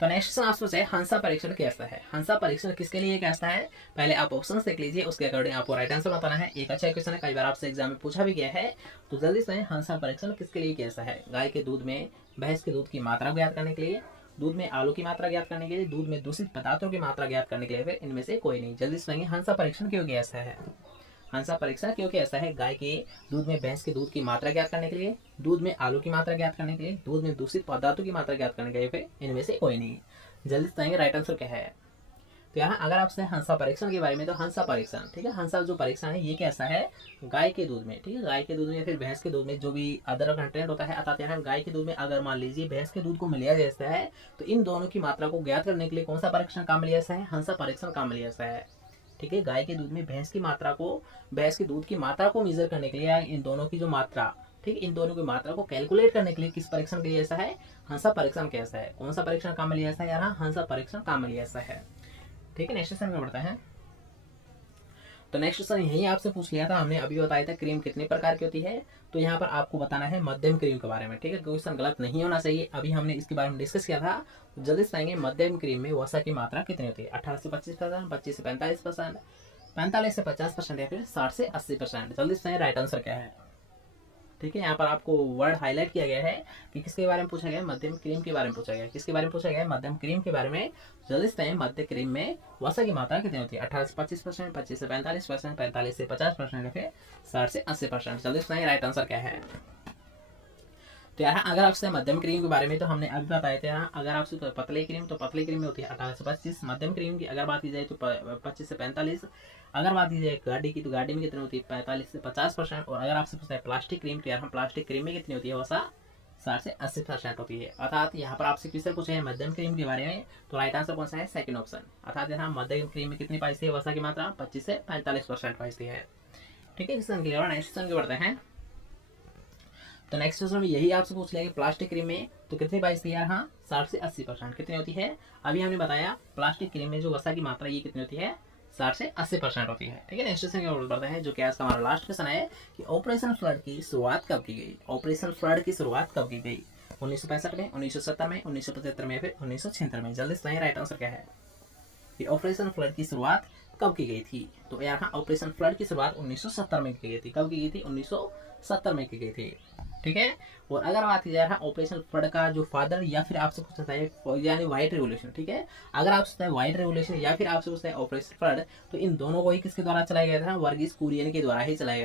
तो नेक्स्ट क्वेश्चन आपसे पूछे हंसा परीक्षण कैसा है? हंसा परीक्षण किसके लिए कैसा है? पहले आप ऑप्शंस देख लीजिए, उसके अकॉर्डिंग आपको राइट आंसर बताना है। एक अच्छा क्वेश्चन है, कई बार आपसे एग्जाम में पूछा भी गया है। तो जल्दी से हंसा परीक्षण किसके लिए कैसा है? गाय के दूध में भैंस के दूध की मात्रा ज्ञात करने के लिए, दूध में आलू की मात्रा ज्ञात करने के लिए, दूध में दूषित पदार्थों की मात्रा ज्ञात करने के लिए, फिर इनमें से कोई नहीं। जल्दी से हंसा परीक्षण क्यों ऐसा है? हंसा परीक्षण क्योंकि ऐसा है, गाय के दूध में भैंस के दूध की मात्रा ज्ञात करने के लिए, दूध में आलू की मात्रा ज्ञात करने के लिए, दूध में दूषित पदार्थों की मात्रा ज्ञात करने के लिए, फिर इनमें से कोई नहीं। जल्दी से राइट आंसर क्या है? तो यहाँ अगर आपसे हंसा परीक्षण के बारे में, तो हंसा परीक्षण, ठीक है, हंसा जो परीक्षण है ये कैसा है? गाय के दूध में, ठीक है, गाय के दूध में या फिर भैंस के दूध में जो भी अदर कंटेंट होता है, अर्थात यहाँ गाय के दूध में अगर मान लीजिए भैंस के दूध को मिलाया जाता है, तो इन दोनों की मात्रा को ज्ञात करने के लिए कौन सा परीक्षण काम लिया जाता है? हंसा परीक्षण काम लिया जाता है। ठीक है, गाय के दूध में भैंस की मात्रा को, भैंस के दूध की मात्रा को मेजर करने के लिए, इन दोनों की जो मात्रा, ठीक, इन दोनों की मात्रा को कैलकुलेट करने के लिए किस परीक्षण के लिए ऐसा है? हंसा परीक्षण कैसा है? कौन सा परीक्षण काम में लिया ऐसा है? यहाँ हंसा परीक्षण काम में लिया ऐसा है। ठीक है, नेक्स्ट क्वेश्चन में बढ़ता है। तो नेक्स्ट क्वेश्चन यही आपसे पूछ लिया था, हमने अभी बताया था क्रीम कितने प्रकार की होती है। तो यहाँ पर आपको बताना है मध्यम क्रीम के बारे में। ठीक है, क्वेश्चन गलत नहीं होना चाहिए, अभी हमने इसके बारे में डिस्कस किया था। तो जल्दी से आएंगे, मध्यम क्रीम में वसा की मात्रा कितनी होती है? 18 से 25%, 25 से 45%, 45 से 50% या फिर 60 से 80%। जल्दी से राइट आंसर क्या है? ठीक है, यहाँ पर आपको वर्ड हाईलाइट किया गया है कि किसके बारे में पूछा गया है? मध्यम क्रीम के बारे में पूछा गया है। किसके बारे में पूछा गया है? मध्यम क्रीम के बारे में। जल्दी से मध्य क्रीम में वसा की मात्रा कितनी होती है? 18 से 25%, 25 से 45%, 45 से 50% या फिर 60 से 80%। जल्दी से राइट आंसर क्या है? तो यहाँ अगर आपसे मध्यम क्रीम के बारे में, तो हमने अभी बताया था, यहाँ अगर आपसे तो पतले क्रीम, तो पतले क्रीम में होती है 18 से 25। मध्यम क्रीम की अगर बात की जाए तो 25 से 45। अगर बात की जाए गाड़ी की, तो गाड़ी में कितनी होती है? 45 से 50%। और अगर आपसे पूछता है प्लास्टिक क्रीम, तो यहाँ प्लास्टिक क्रीम में कितनी होती है? वसा 60 से 80% होती है। अर्थात यहाँ पर आपसे क्वेश्चन पूछे है मध्यम क्रीम के बारे में, तो राइट आंसर कौन सा है? Second option. अर्थात यहाँ मध्यम क्रीम में कितनी पाई है वसा की मात्रा? 25 से 45% पाई है। ठीक है, क्वेश्चन क्लियर। नेक्स्ट क्वेश्चन के बढ़ते हैं। तो नेक्स्ट क्वेश्चन में यही आपसे पूछ लिया कि प्लास्टिक क्रीम में तो कितनी पाई थी? यहाँ 60 से 80% कितनी होती है? अभी हमने बताया प्लास्टिक क्रीम में जो वसा की मात्रा ये कितनी होती है? 60 से 80% होती है। ठीक है, नेक्स्ट क्वेश्चन की ओर बढ़ते हैं, जो कि आज का हमारा लास्ट क्वेश्चन है कि ऑपरेशन फ्लड की शुरुआत कब की गई? ऑपरेशन फ्लड की शुरुआत कब की गई? 1965 में, 1970 में, 1975 में, फिर 1976 में। जल्दी से राइट आंसर क्या है? कि ऑपरेशन फ्लड की शुरुआत कब की गई थी? तो यहाँ ऑपरेशन फ्लड की शुरुआत 1970 में की गई थी। कब की गई थी? 1970 में की गई थी। ठीक है, और अगर बात की जाए ऑपरेशन फ्लड का जो फादर, या फिर आपसे पूछ सकता है यानी व्हाइट रेवोल्यूशन। ठीक है, अगर आपसे पूछता है व्हाइट रेवोल्यूशन या फिर आपसे पूछता है ऑपरेशन फ्लड, तो इन दोनों को ही किसके द्वारा चलाया गया था? वर्गीस कुरियन के द्वारा ही चलाया गया था।